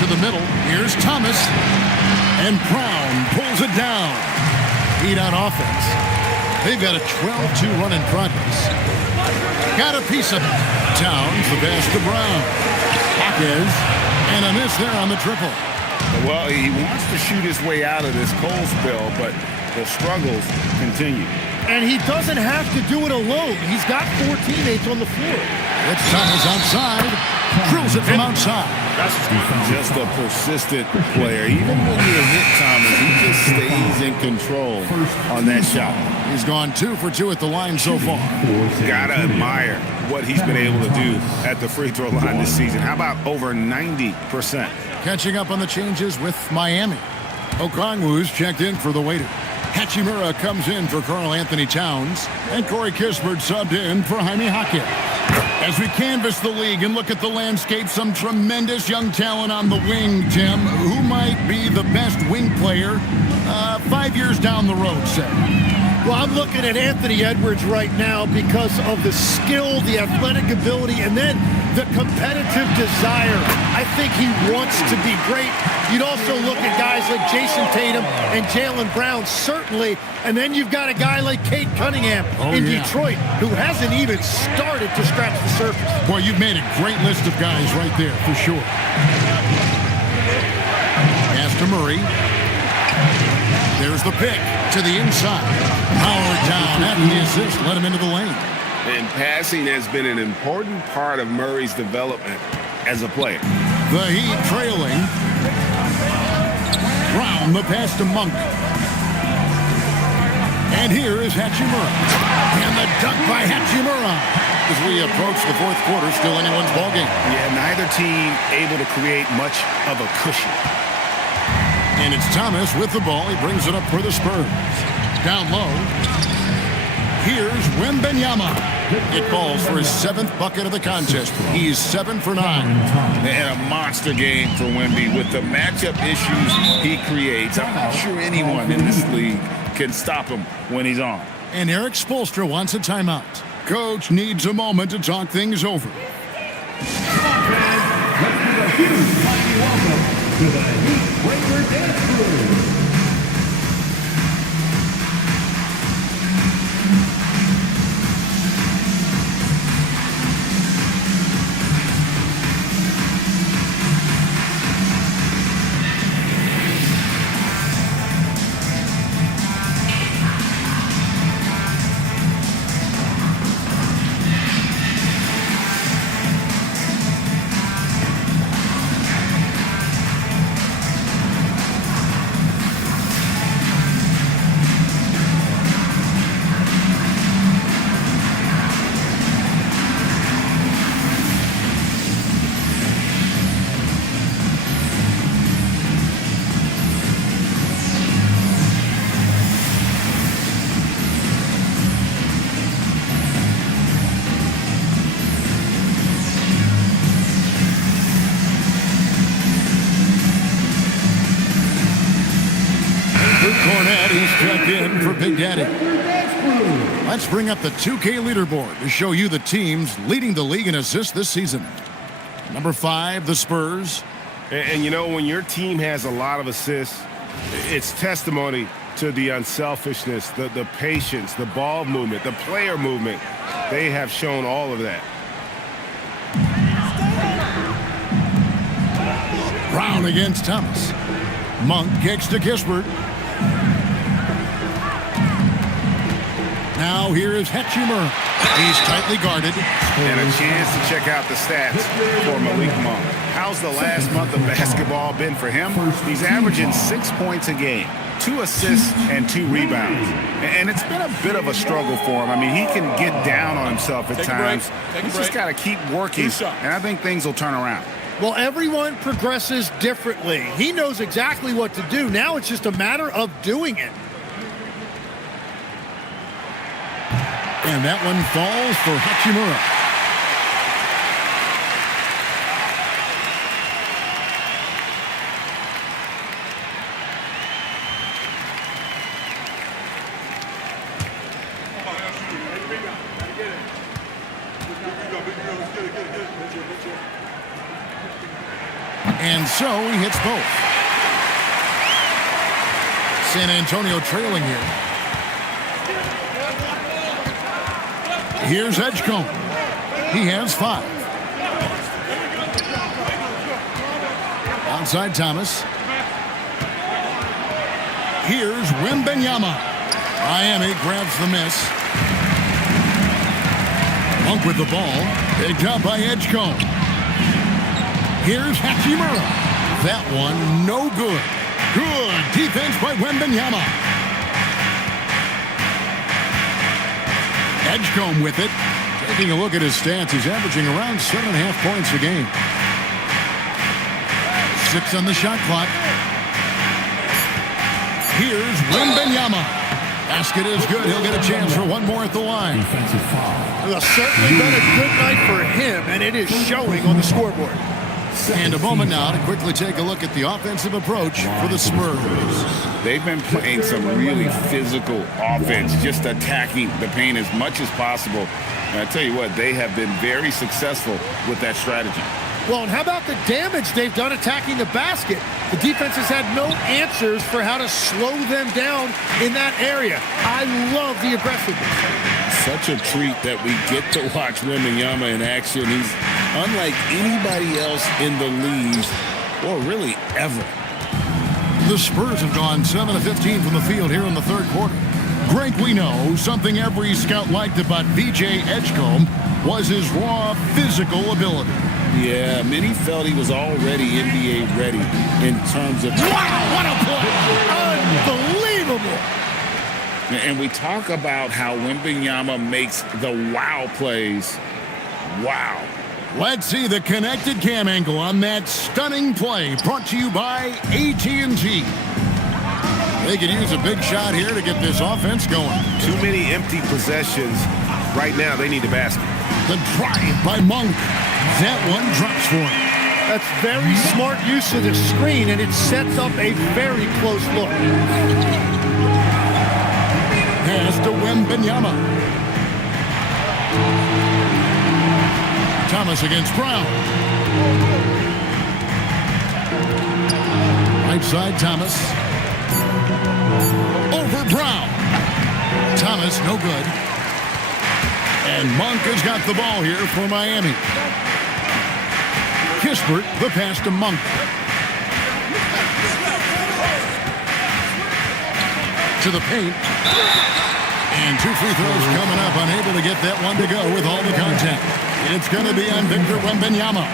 To the middle. Here's Thomas. And Brown pulls it down. Heat on offense. They've got a 12-2 run in progress. Got a piece of it. Towns, the pass to Brown. Hawkins. And a miss there on the triple. Well, he wants to shoot his way out of this cold spell, but the struggles continue. And he doesn't have to do it alone. He's got 4 teammates on the floor. It's Thomas outside. Drills it from outside. That's just a persistent player. Even when you hit Thomas, he just stays in control on that shot. He's gone 2 for 2 at the line so far. Gotta admire what he's been able to do at the free throw line this season. How about over 90%? Catching up on the changes with Miami. Okongwu's checked in for the waiter. Hachimura comes in for Karl Anthony Towns. And Corey Kispert subbed in for Jaime Hawkins. As we canvass the league and look at the landscape, some tremendous young talent on the wing, Tim. Who might be the best wing player 5 years down the road, say? Well, I'm looking at Anthony Edwards right now because of the skill, the athletic ability, and then the competitive desire. I think he wants to be great. You'd also look at guys like Jason Tatum and Jaylen Brown, certainly. And then you've got a guy like Cade Cunningham in Detroit, who hasn't even started to scratch the surface. Boy, you've made a great list of guys right there, for sure. Pass to Murray. There's the pick to the inside. Power down after the assist. Let him into the lane. And passing has been an important part of Murray's development as a player. The Heat trailing. Brown, the pass to Monk. And here is Hachimura. And the dunk by Hachimura. As we approach the fourth quarter, still anyone's ballgame. Yeah, neither team able to create much of a cushion. And it's Thomas with the ball. He brings it up for the Spurs. Down low. Here's Wembanyama. It falls for his 7th bucket of the contest. He's 7 for 9. And a monster game for Wemby with the matchup issues he creates. I'm not sure anyone in this league can stop him when he's on. And Eric Spoelstra wants a timeout. Coach needs a moment to talk things over. Come on, fans. Let's give a huge mighty welcome to the Heat Breaker Dance Crew. Checked in for Big Daddy. Let's bring up the 2K leaderboard to show you the teams leading the league in assists this season. Number 5, the Spurs. And you know, when your team has a lot of assists, it's testimony to the unselfishness, the patience, the ball movement, the player movement. They have shown all of that. Brown against Thomas. Monk kicks to Kispert. Now here is Hachimura. He's tightly guarded. And a chance to check out the stats for Malik Monk. How's the last month of basketball been for him? He's averaging 6 points a game, 2 assists and 2 rebounds. And it's been a bit of a struggle for him. I mean, he can get down on himself at times. He's just got to keep working, and I think things will turn around. Well, everyone progresses differently. He knows exactly what to do. Now it's just a matter of doing it. And that one falls for Hachimura. And so he hits both. San Antonio trailing here. Here's Edgecombe. He has 5. Outside Thomas. Here's Wembanyama. Miami grabs the miss. Monk with the ball. Picked up by Edgecombe. Here's Hachimura. That one no good. Good defense by Wembanyama. Edgecombe with it. Taking a look at his stats, he's averaging around 7.5 points a game. 6 on the shot clock. Here's Wembanyama. Basket is good. He'll get a chance for one more at the line. Well, certainly been a good night for him, and it is showing on the scoreboard. And a moment now to quickly take a look at the offensive approach for the Spurs. They've been playing some really physical offense, just attacking the paint as much as possible. And I tell you what, they have been very successful with that strategy. Well, and how about the damage they've done attacking the basket? The defense has had no answers for how to slow them down in that area. I love the aggressiveness. Such a treat that we get to watch Wembanyama in action. He's unlike anybody else in the league, or really ever. The Spurs have gone 7 of 15 from the field here in the third quarter. Greg, we know something every scout liked about VJ Edgecombe was his raw physical ability. Yeah, many felt he was already NBA ready in terms of... Wow, what a play! Unbelievable! And we talk about how Wembanyama makes the wow plays. Wow. Let's see the connected cam angle on that stunning play brought to you by AT&T. They could use a big shot here to get this offense going. Too many empty possessions. Right now, they need the basket. The drive by Monk. That one drops for him. That's very smart use of the screen, and it sets up a very close look. Pass to Wembanyama. Thomas against Brown. Right side, Thomas. Over Brown. Thomas, no good. And Monk has got the ball here for Miami. Kispert, the pass to Monk. To the paint. And 2 free throws coming up. Unable to get that one to go with all the contact. It's going to be on Victor Wembanyama.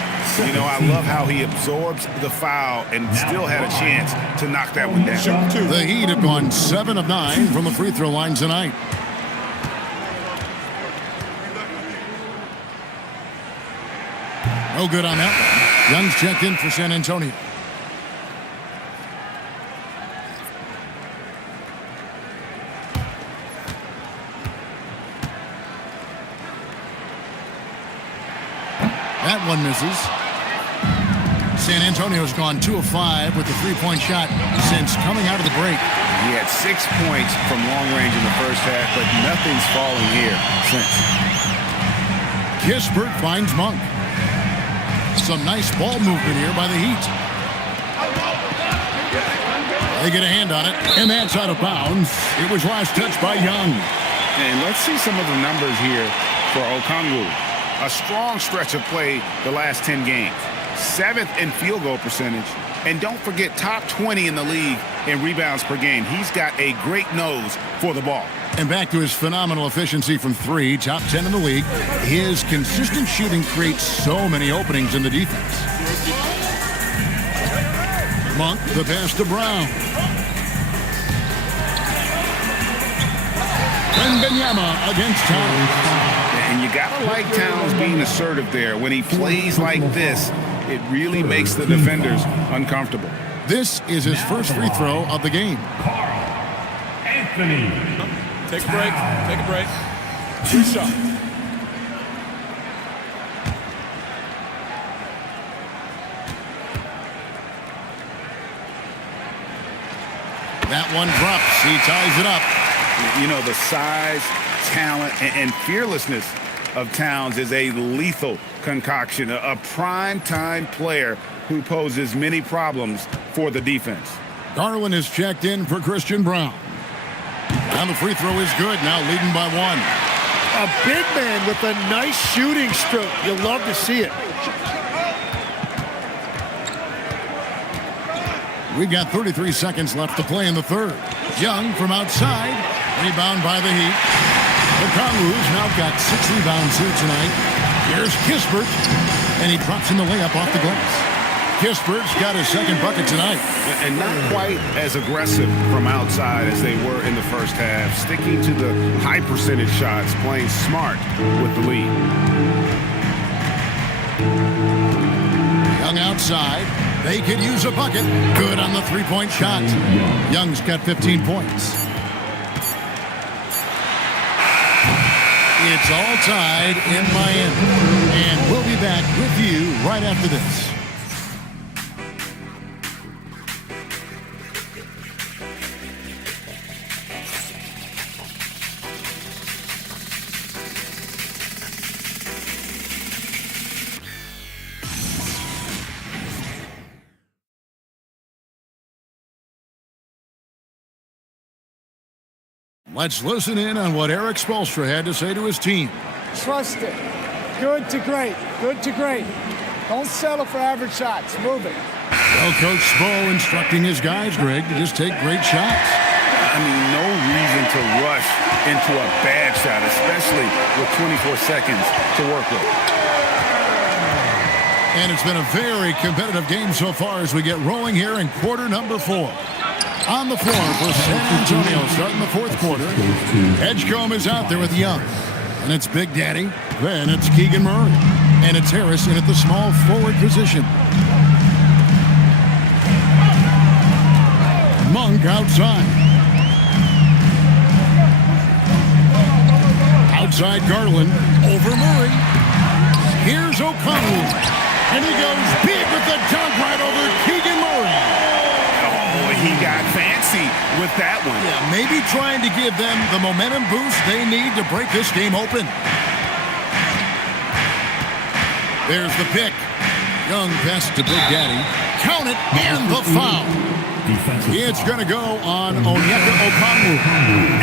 You know, I love how he absorbs the foul and still had a chance to knock that one down. The Heat have gone 7 of 9 from the free throw line tonight. No good on that one. Young's checked in for San Antonio. That one misses. San Antonio's gone 2 of 5 with the three-point shot since coming out of the break. He had 6 points from long range in the first half, but nothing's falling here since. Kispert finds Monk. Some nice ball movement here by the Heat. They get a hand on it, and that's out of bounds. It was last touched by Young. And let's see some of the numbers here for Okongwu. A strong stretch of play the last 10 games. 7th in field goal percentage. And don't forget, top 20 in the league in rebounds per game. He's got a great nose for the ball. And back to his phenomenal efficiency from three, top 10 in the league. His consistent shooting creates so many openings in the defense. Monk, the pass to Brown. Wembanyama against Towns. And you gotta like Towns being assertive there. When he plays like this, it really makes the defenders uncomfortable. This is his first free throw of the game. Anthony. Take a break. Take a break. Free shot. That one drops. He ties it up. You know, the size, talent, and fearlessness of Towns is a lethal concoction, a prime-time player who poses many problems for the defense. Garland is checked in for Christian Brown. And the free throw is good, now leading by one. A big man with a nice shooting stroke. You'll love to see it. We've got 33 seconds left to play in the third. Young from outside. Rebound by the Heat. Okongwu's now got 6 rebounds here tonight. Here's Kispert. And he drops in the layup off the glass. Kispert's got his second bucket tonight. And not quite as aggressive from outside as they were in the first half. Sticking to the high percentage shots. Playing smart with the lead. Young outside. They could use a bucket. Good on the three-point shot. Young's got 15 points. It's all tied in Miami. And we'll be back with you right after this. Let's listen in on what Eric Spoelstra had to say to his team. Trust it. Good to great. Good to great. Don't settle for average shots. Move it. Well, Coach Spo instructing his guys, Greg, to just take great shots. I mean, no reason to rush into a bad shot, especially with 24 seconds to work with. And it's been a very competitive game so far as we get rolling here in quarter number 4. On the floor for San Antonio starting the fourth quarter. Edgecombe is out there with Young. And it's Big Daddy. Then it's Keegan Murray. And it's Harrison at the small forward position. Monk outside. Outside Garland. Over Murray. Here's Okongwu. And he goes big with the dunk right over Keegan Murray. He got fancy with that one. Yeah, maybe trying to give them the momentum boost they need to break this game open. There's the pick. Young pass to Big Daddy. Count it, and the foul. It's going to go on Onyeka Okongwu.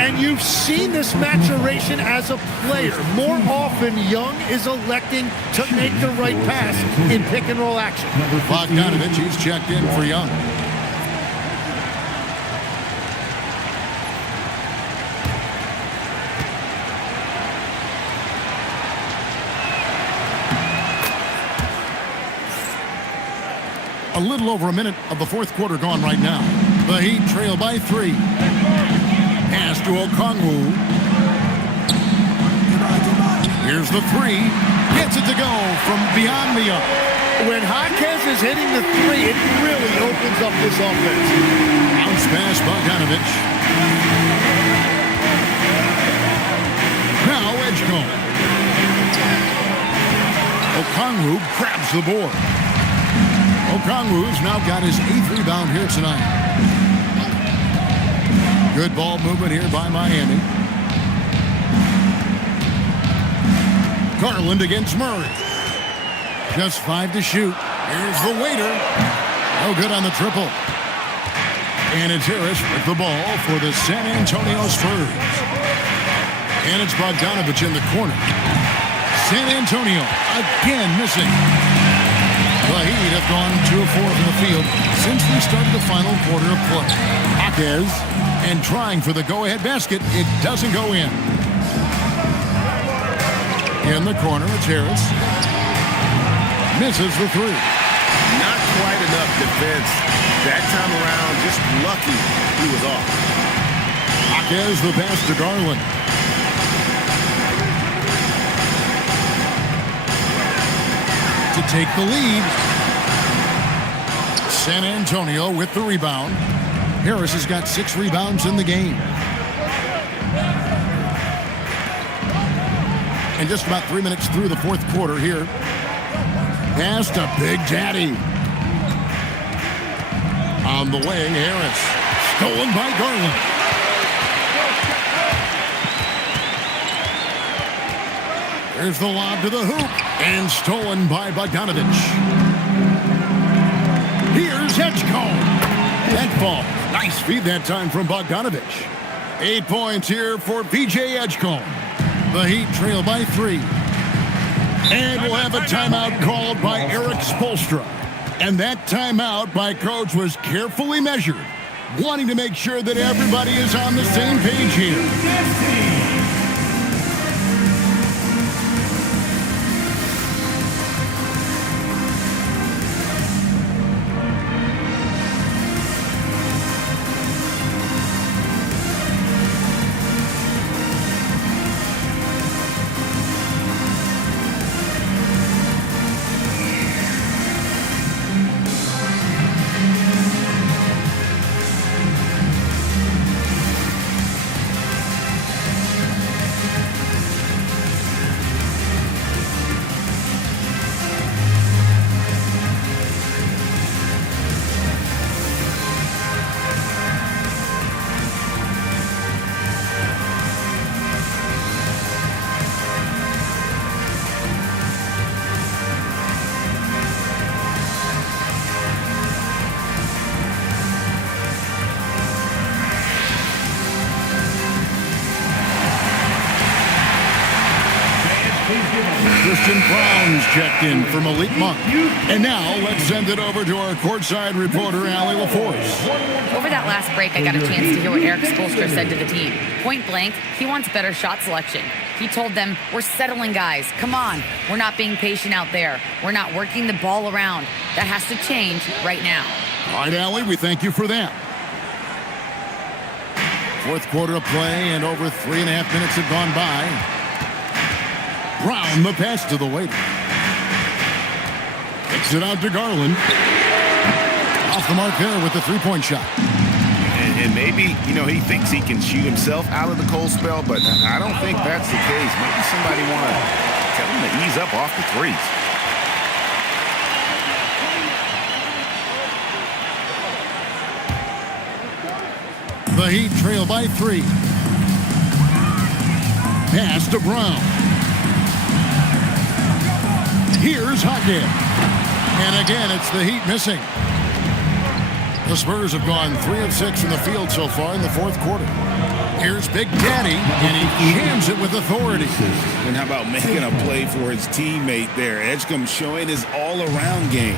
And you've seen this maturation as a player. More often, Young is electing to make the right pass in pick-and-roll action. Bogdanovich, he's checked in for Young. A little over a minute of the fourth quarter gone right now. The Heat trail by 3. Pass to Okongwu. Here's the 3. Gets it to go from beyond the arc. When Jaquez is hitting the 3, it really opens up this offense. Bounce pass, Bogdanovich. Now Edgecombe. Okongwu grabs the board. Okongwu's now got his 8th rebound here tonight. Good ball movement here by Miami. Garland against Murray. Just 5 to shoot. Here's the waiter. No good on the triple. And it's Harris with the ball for the San Antonio Spurs. And it's Bogdanovich in the corner. San Antonio again missing. The Heat have gone 2 of 4 from the field since we started the final quarter of play. Jaquez, and trying for the go-ahead basket. It doesn't go in. In the corner, it's Harris. Misses the three. Not quite enough defense that time around. Just lucky he was off. Jaquez, the pass to Garland. To take the lead. San Antonio with the rebound. Harris has got 6 rebounds in the game. And just about 3 minutes through the fourth quarter here. Pass to Big Daddy. On the wing, Harris. Stolen by Garland. There's the lob to the hoop. And stolen by Bogdanovich. Here's Edgecombe. That ball. Nice feed that time from Bogdanovich. 8 points here for PJ Edgecombe. The Heat trail by 3. And we'll have a timeout called by Eric Spoelstra. And that timeout by Coach was carefully measured, wanting to make sure that everybody is on the same page here. Christian Brown's checked in for Malik Monk. And now let's send it over to our courtside reporter, Allie LaForce. Over that last break, I got a chance to hear what Eric Spoelstra said to the team. Point blank, he wants better shot selection. He told them, we're settling, guys. Come on. We're not being patient out there. We're not working the ball around. That has to change right now. All right, Allie, we thank you for that. Fourth quarter of play, and over 3.5 minutes have gone by. Brown, the pass to the waiter. Kicks it out to Garland. Off the mark there with the three-point shot. And maybe, he thinks he can shoot himself out of the cold spell, but I don't think that's the case. Maybe somebody want to tell him to ease up off the threes. The Heat trail by 3. Pass to Brown. Here's Jaquez. And again, it's the Heat missing. The Spurs have gone 3 of 6 from the field so far in the fourth quarter. Here's Big Daddy, and he jams it with authority. And how about making a play for his teammate there? Edgecombe showing his all-around game.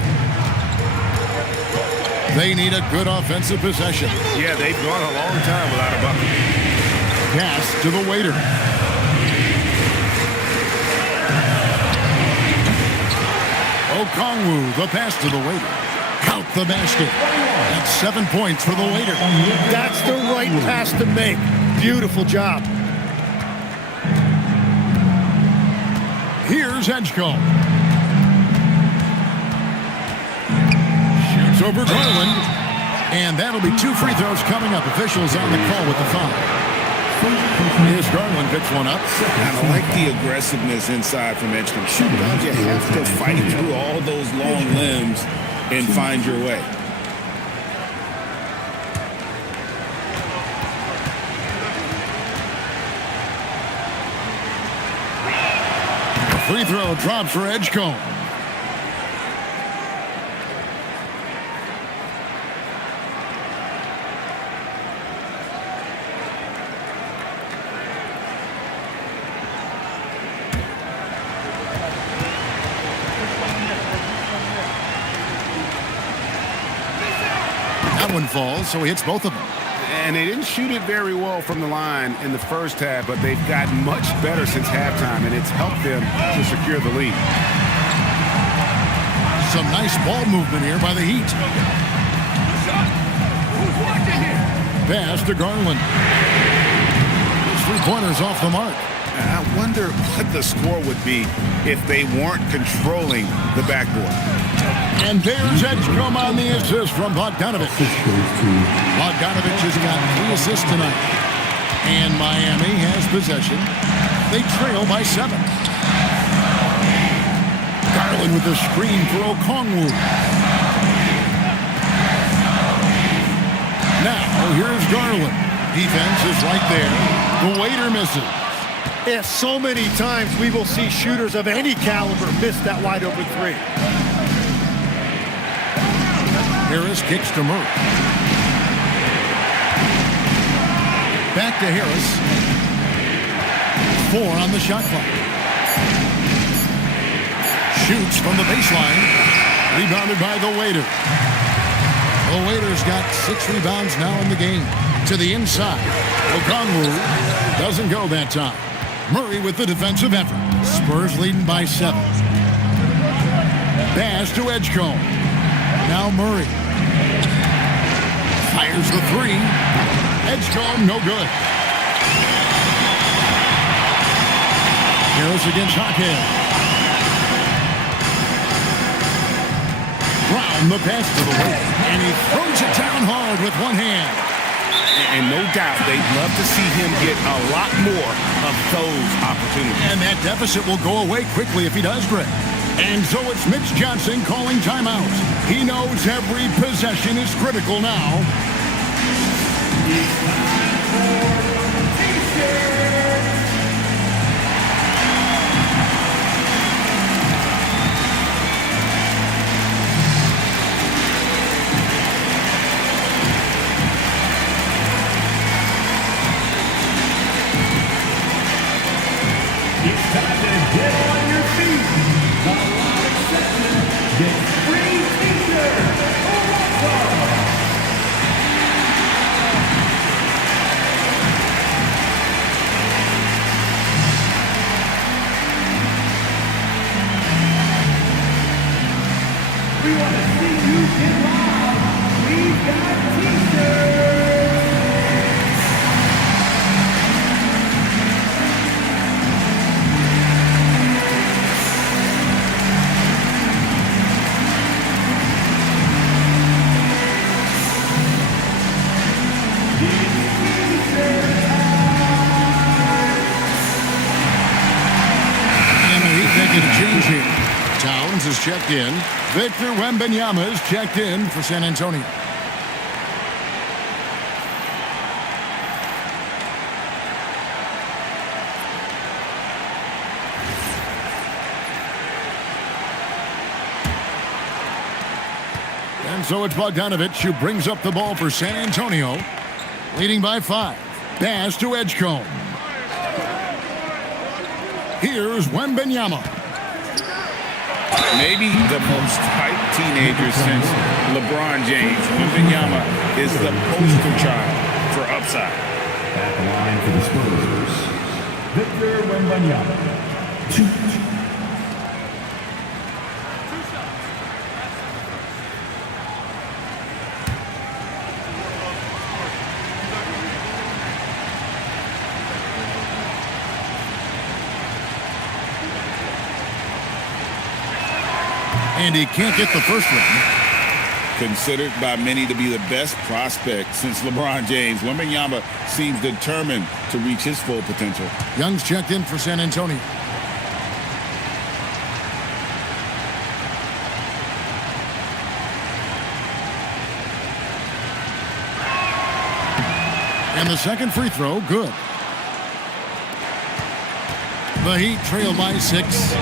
They need a good offensive possession. Yeah, they've gone a long time without a bucket. Pass to the waiter. Okongwu, the pass to the waiter. Count the basket. That's 7 points for the waiter. That's the right pass to make. Beautiful job. Here's Edgecombe. Shoots over Garland. And that'll be 2 free throws coming up. Officials on the call with the foul. Here's Garland, picks one up. I like the aggressiveness inside from Edgecombe. Sometimes you have to fight through all those long limbs and find your way. Free throw drops for Edgecombe. that one falls, so he hits both of them. And they didn't shoot it very well from the line in the first half, but they've gotten much better since halftime, and it's helped them to secure the lead. Some nice ball movement here by the Heat. Pass to Garland. His three-pointers off the mark. I wonder what the score would be if they weren't controlling the backboard. And there's Edgecombe on the assist from Bogdanovich. Bogdanovich has got 3 assists tonight. And Miami has possession. They trail by 7. Garland with the screen for Okongwu. Now, here's Garland. Defense is right there. The waiter misses. Yeah, so many times we will see shooters of any caliber miss that wide open 3. Harris kicks to Murray. Back to Harris. 4 on the shot clock. Shoots from the baseline. Rebounded by the waiter. The waiter's got 6 rebounds now in the game. To the inside. Okongwu doesn't go that time. Murray with the defensive effort. Spurs leading by 7. Pass to Edgecombe. Now Murray. Fires the 3. Edgecombe, no good. Harris against Hawkhead. Brown the pass to the way. And he throws it down hard with one hand. And no doubt they'd love to see him get a lot more of those opportunities. And that deficit will go away quickly if he does, Greg. And so it's Mitch Johnson calling timeout. He knows every possession is critical now. It's time to get on your feet. For a lot of excitement, get free t-shirts. We want to see you get loud. We've got t-shirts. Change here. Towns is checked in. Victor Wembanyama is checked in for San Antonio. And so it's Bogdanovich who brings up the ball for San Antonio, leading by 5. Pass to Edgecombe. Here's Wembanyama. Maybe the most hyped teenager since LeBron James. Wembanyama is the poster child for upside. At the line for the Spurs, Victor Wembanyama. 2. And he can't get the first one. Considered by many to be the best prospect since LeBron James, Wembanyama seems determined to reach his full potential. Young's checked in for San Antonio. And the second free throw, good. The Heat trail by 6.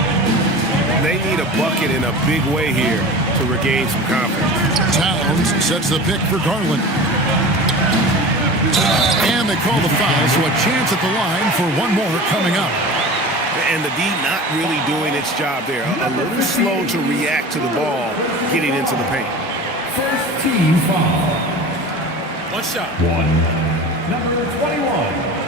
They need a bucket in a big way here to regain some confidence. Towns sets the pick for Garland. And they call the foul, so a chance at the line for one more coming up. And the D not really doing its job there. A little slow to react to the ball getting into the paint. First team foul. One shot. Number 21.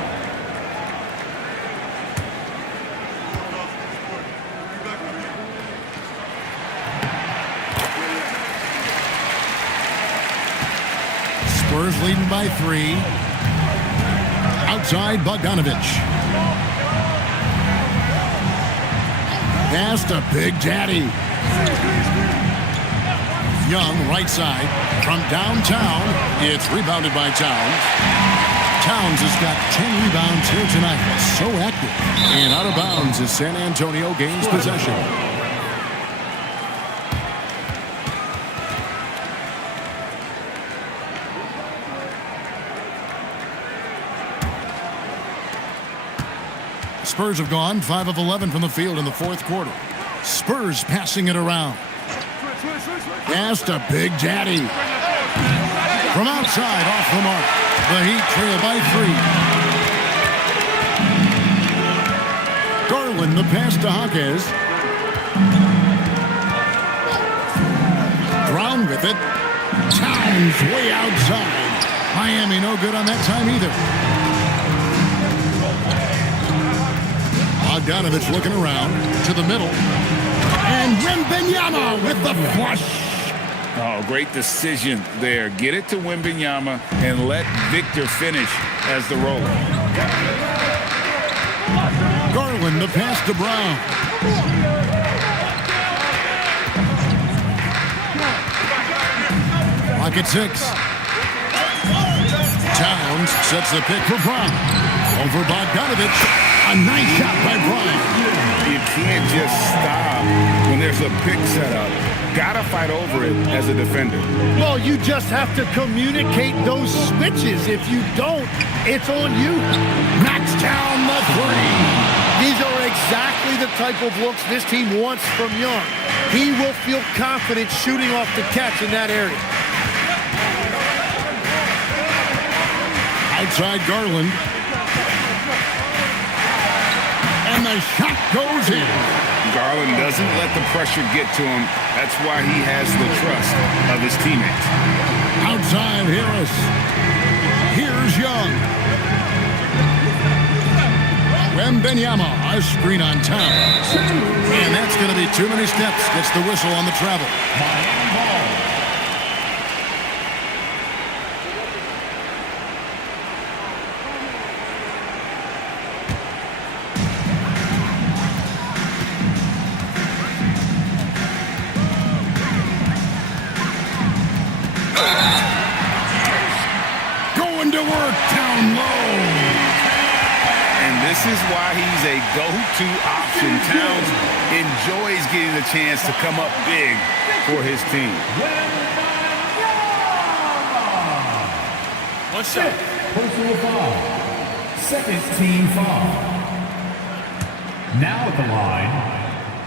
Spurs leading by 3. Outside, Bogdanovich. Pass to Big Daddy. Young, right side. From downtown, it's rebounded by Towns. Towns has got 10 rebounds here tonight. So active. And out of bounds as San Antonio gains possession. Spurs have gone 5 of 11 from the field in the fourth quarter. Spurs passing it around. Pass to Big Daddy. From outside, off the mark. The Heat trail by 3. Garland, the pass to Hawkes. Brown with it. Towns way outside. Miami no good on that time either. Bogdanovich looking around to the middle. And Wembanyama with the flush. Oh, great decision there. Get it to Wembanyama and let Victor finish as the roller. Garland, the pass to Brown. Clock at 6. Towns sets the pick for Brown. Over Bogdanovich. A nice shot by Brown. You can't just stop when there's a pick set up. Gotta fight over it as a defender. Well, you just have to communicate those switches. If you don't, it's on you. Knocks down the 3. These are exactly the type of looks this team wants from Young. He will feel confident shooting off the catch in that area. Outside Garland. And the shot goes in. Garland doesn't let the pressure get to him. That's why he has the trust of his teammates. Outside Harris. Here's Young. Wembanyama, a screen on Towns. And that's going to be too many steps. Gets the whistle on the travel. Going to work down low. And this is why he's a go-to option. Towns enjoys getting the chance to come up big for his team. One shot. Personal foul. Second team foul. Now at the line,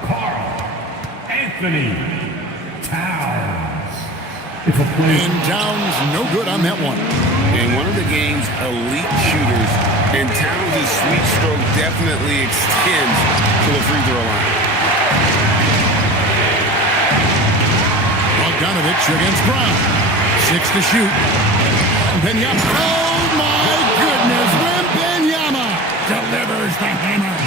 Carl Anthony Towns. It's a play. And Towns no good on that one. And one of the game's elite shooters, and Towns' sweet stroke definitely extends to the free throw line. Bogdanovich against Brown. 6 to shoot. Wembanyama. Oh my goodness. Wembanyama delivers the hammer.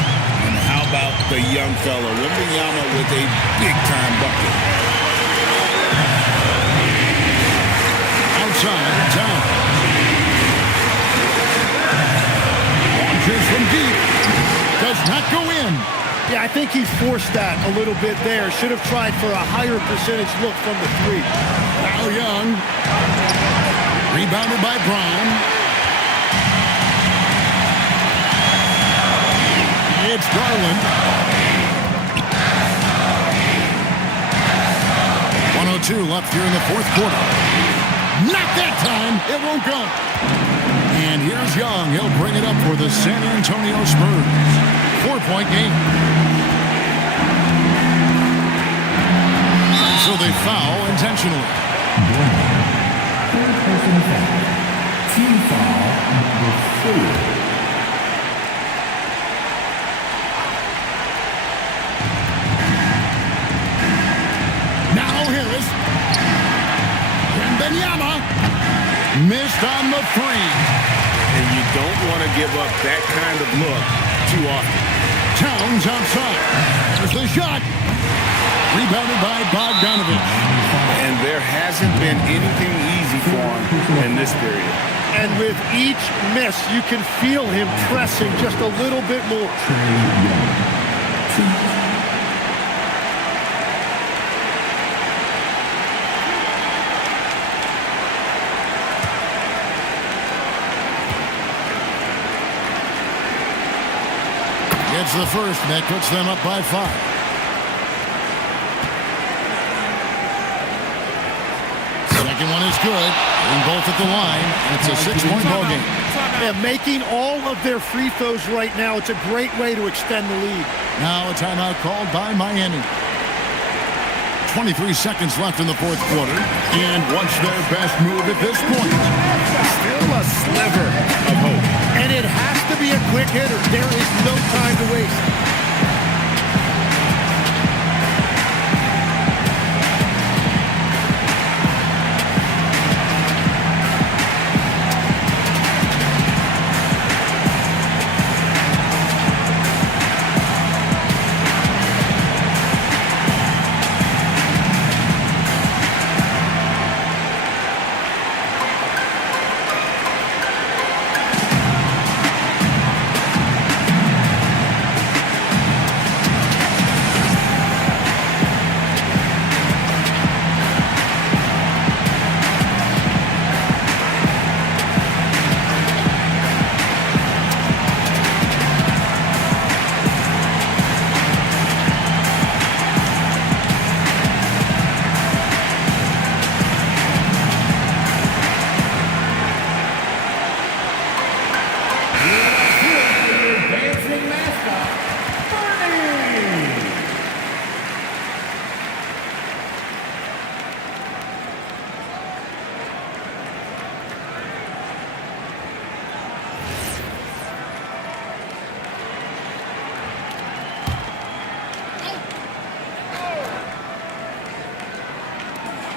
And how about the young fella, Wembanyama, with a big-time bucket. Outside, Towns. Launches from deep. Does not go in. Yeah, I think he forced that a little bit there. Should have tried for a higher percentage look from the 3. Now Young. Rebounded by Brown. It's Garland. 1:02 left here in the fourth quarter. Not that time. It won't go. And here's Young. He'll bring it up for the San Antonio Spurs. 4-point game. So they foul intentionally. Team foul number 4. Now Harris. Wembanyama. Missed on the three. And you don't want to give up that kind of look too often. Towns outside. There's the shot. Rebounded by Bogdanovich. And there hasn't been anything easy for him in this period. And with each miss, you can feel him pressing just a little bit more. Gets the first, and that puts them up by 5. Second one is good. And both at the line. And it's a 6-point ball game. Yeah, making all of their free throws right now, it's a great way to extend the lead. Now a timeout called by Miami. 23 seconds left in the fourth quarter. And what's their best move at this point? Still a sliver of hope. And it has to be a quick hitter. There is no time to waste.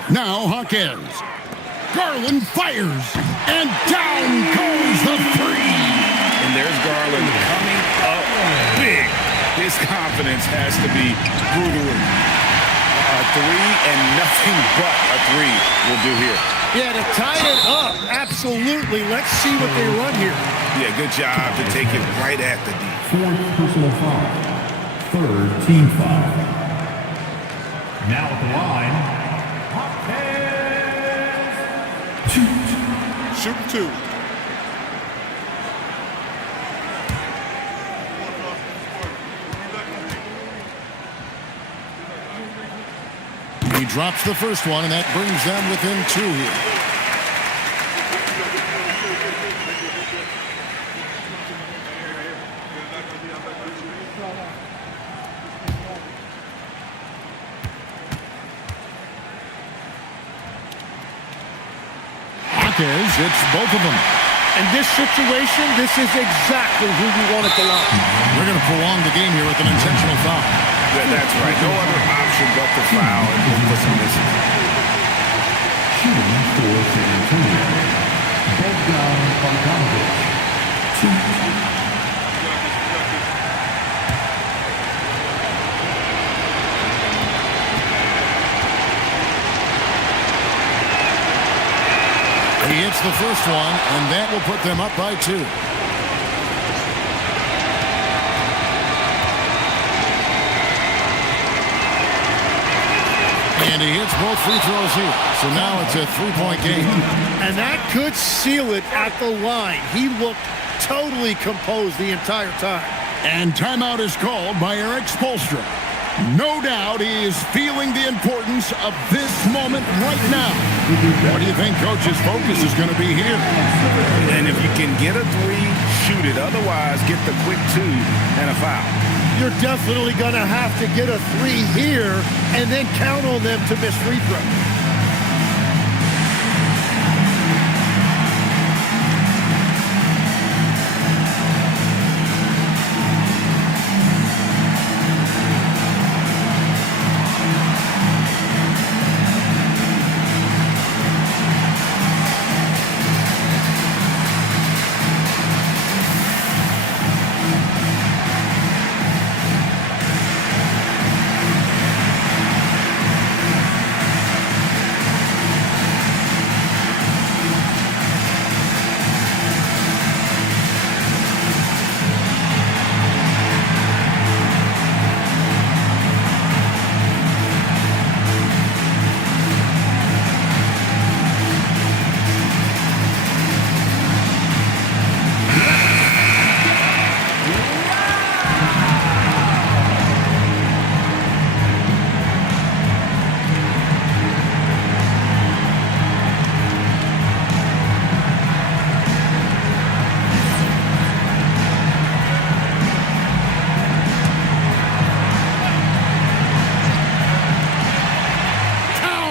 Now Hawkins. Garland fires. And down goes the three. And there's Garland coming up big. His confidence has to be through the roof. A three and nothing but a three will do here. Yeah, to tie it up, absolutely. Let's see what they run here. Yeah, good job to take it right at the D. Fourth personal foul. Third team foul. Now at the line, Shoot 2. He drops the first one, and that brings them within 2 here. It's both of them. In this situation, this is exactly who you want at the line. We're going to prolong the game here with an intentional foul. Yeah, that's right. No other option but to foul and look for some misses. Shooting for San Antonio. Bogdanovich. 2. He hits the first one, and that will put them up by 2. And he hits both free throws here. So now it's a 3-point game. And that could seal it at the line. He looked totally composed the entire time. And timeout is called by Eric Spoelstra. No doubt he is feeling the importance of this moment right now. What do you think Coach's focus is going to be here? And if you can get a three, shoot it. Otherwise, get the quick 2 and a foul. You're definitely going to have to get a 3 here and then count on them to miss free throws.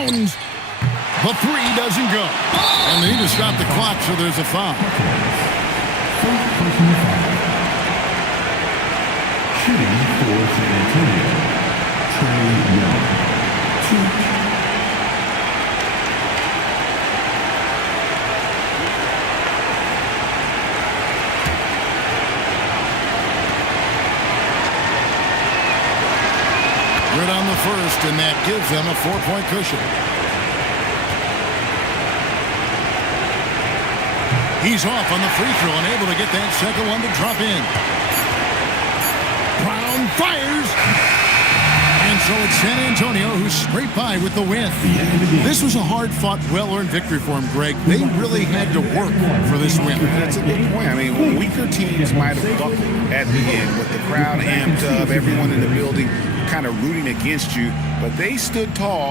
Jones. The three doesn't go. And they need to stop the clock, so there's a foul. Shooting for San Antonio, Trey Young. Good on the first, and that gives them a 4-point cushion. He's off on the free throw and able to get that second one to drop in. Brown fires. And so it's San Antonio who scraped by with the win. This was a hard-fought, well-earned victory for him, Greg. They really had to work for this win. That's a good point. I mean, weaker teams might have buckled at the end with the crowd amped up, everyone in the building kind of rooting against you, but they stood tall.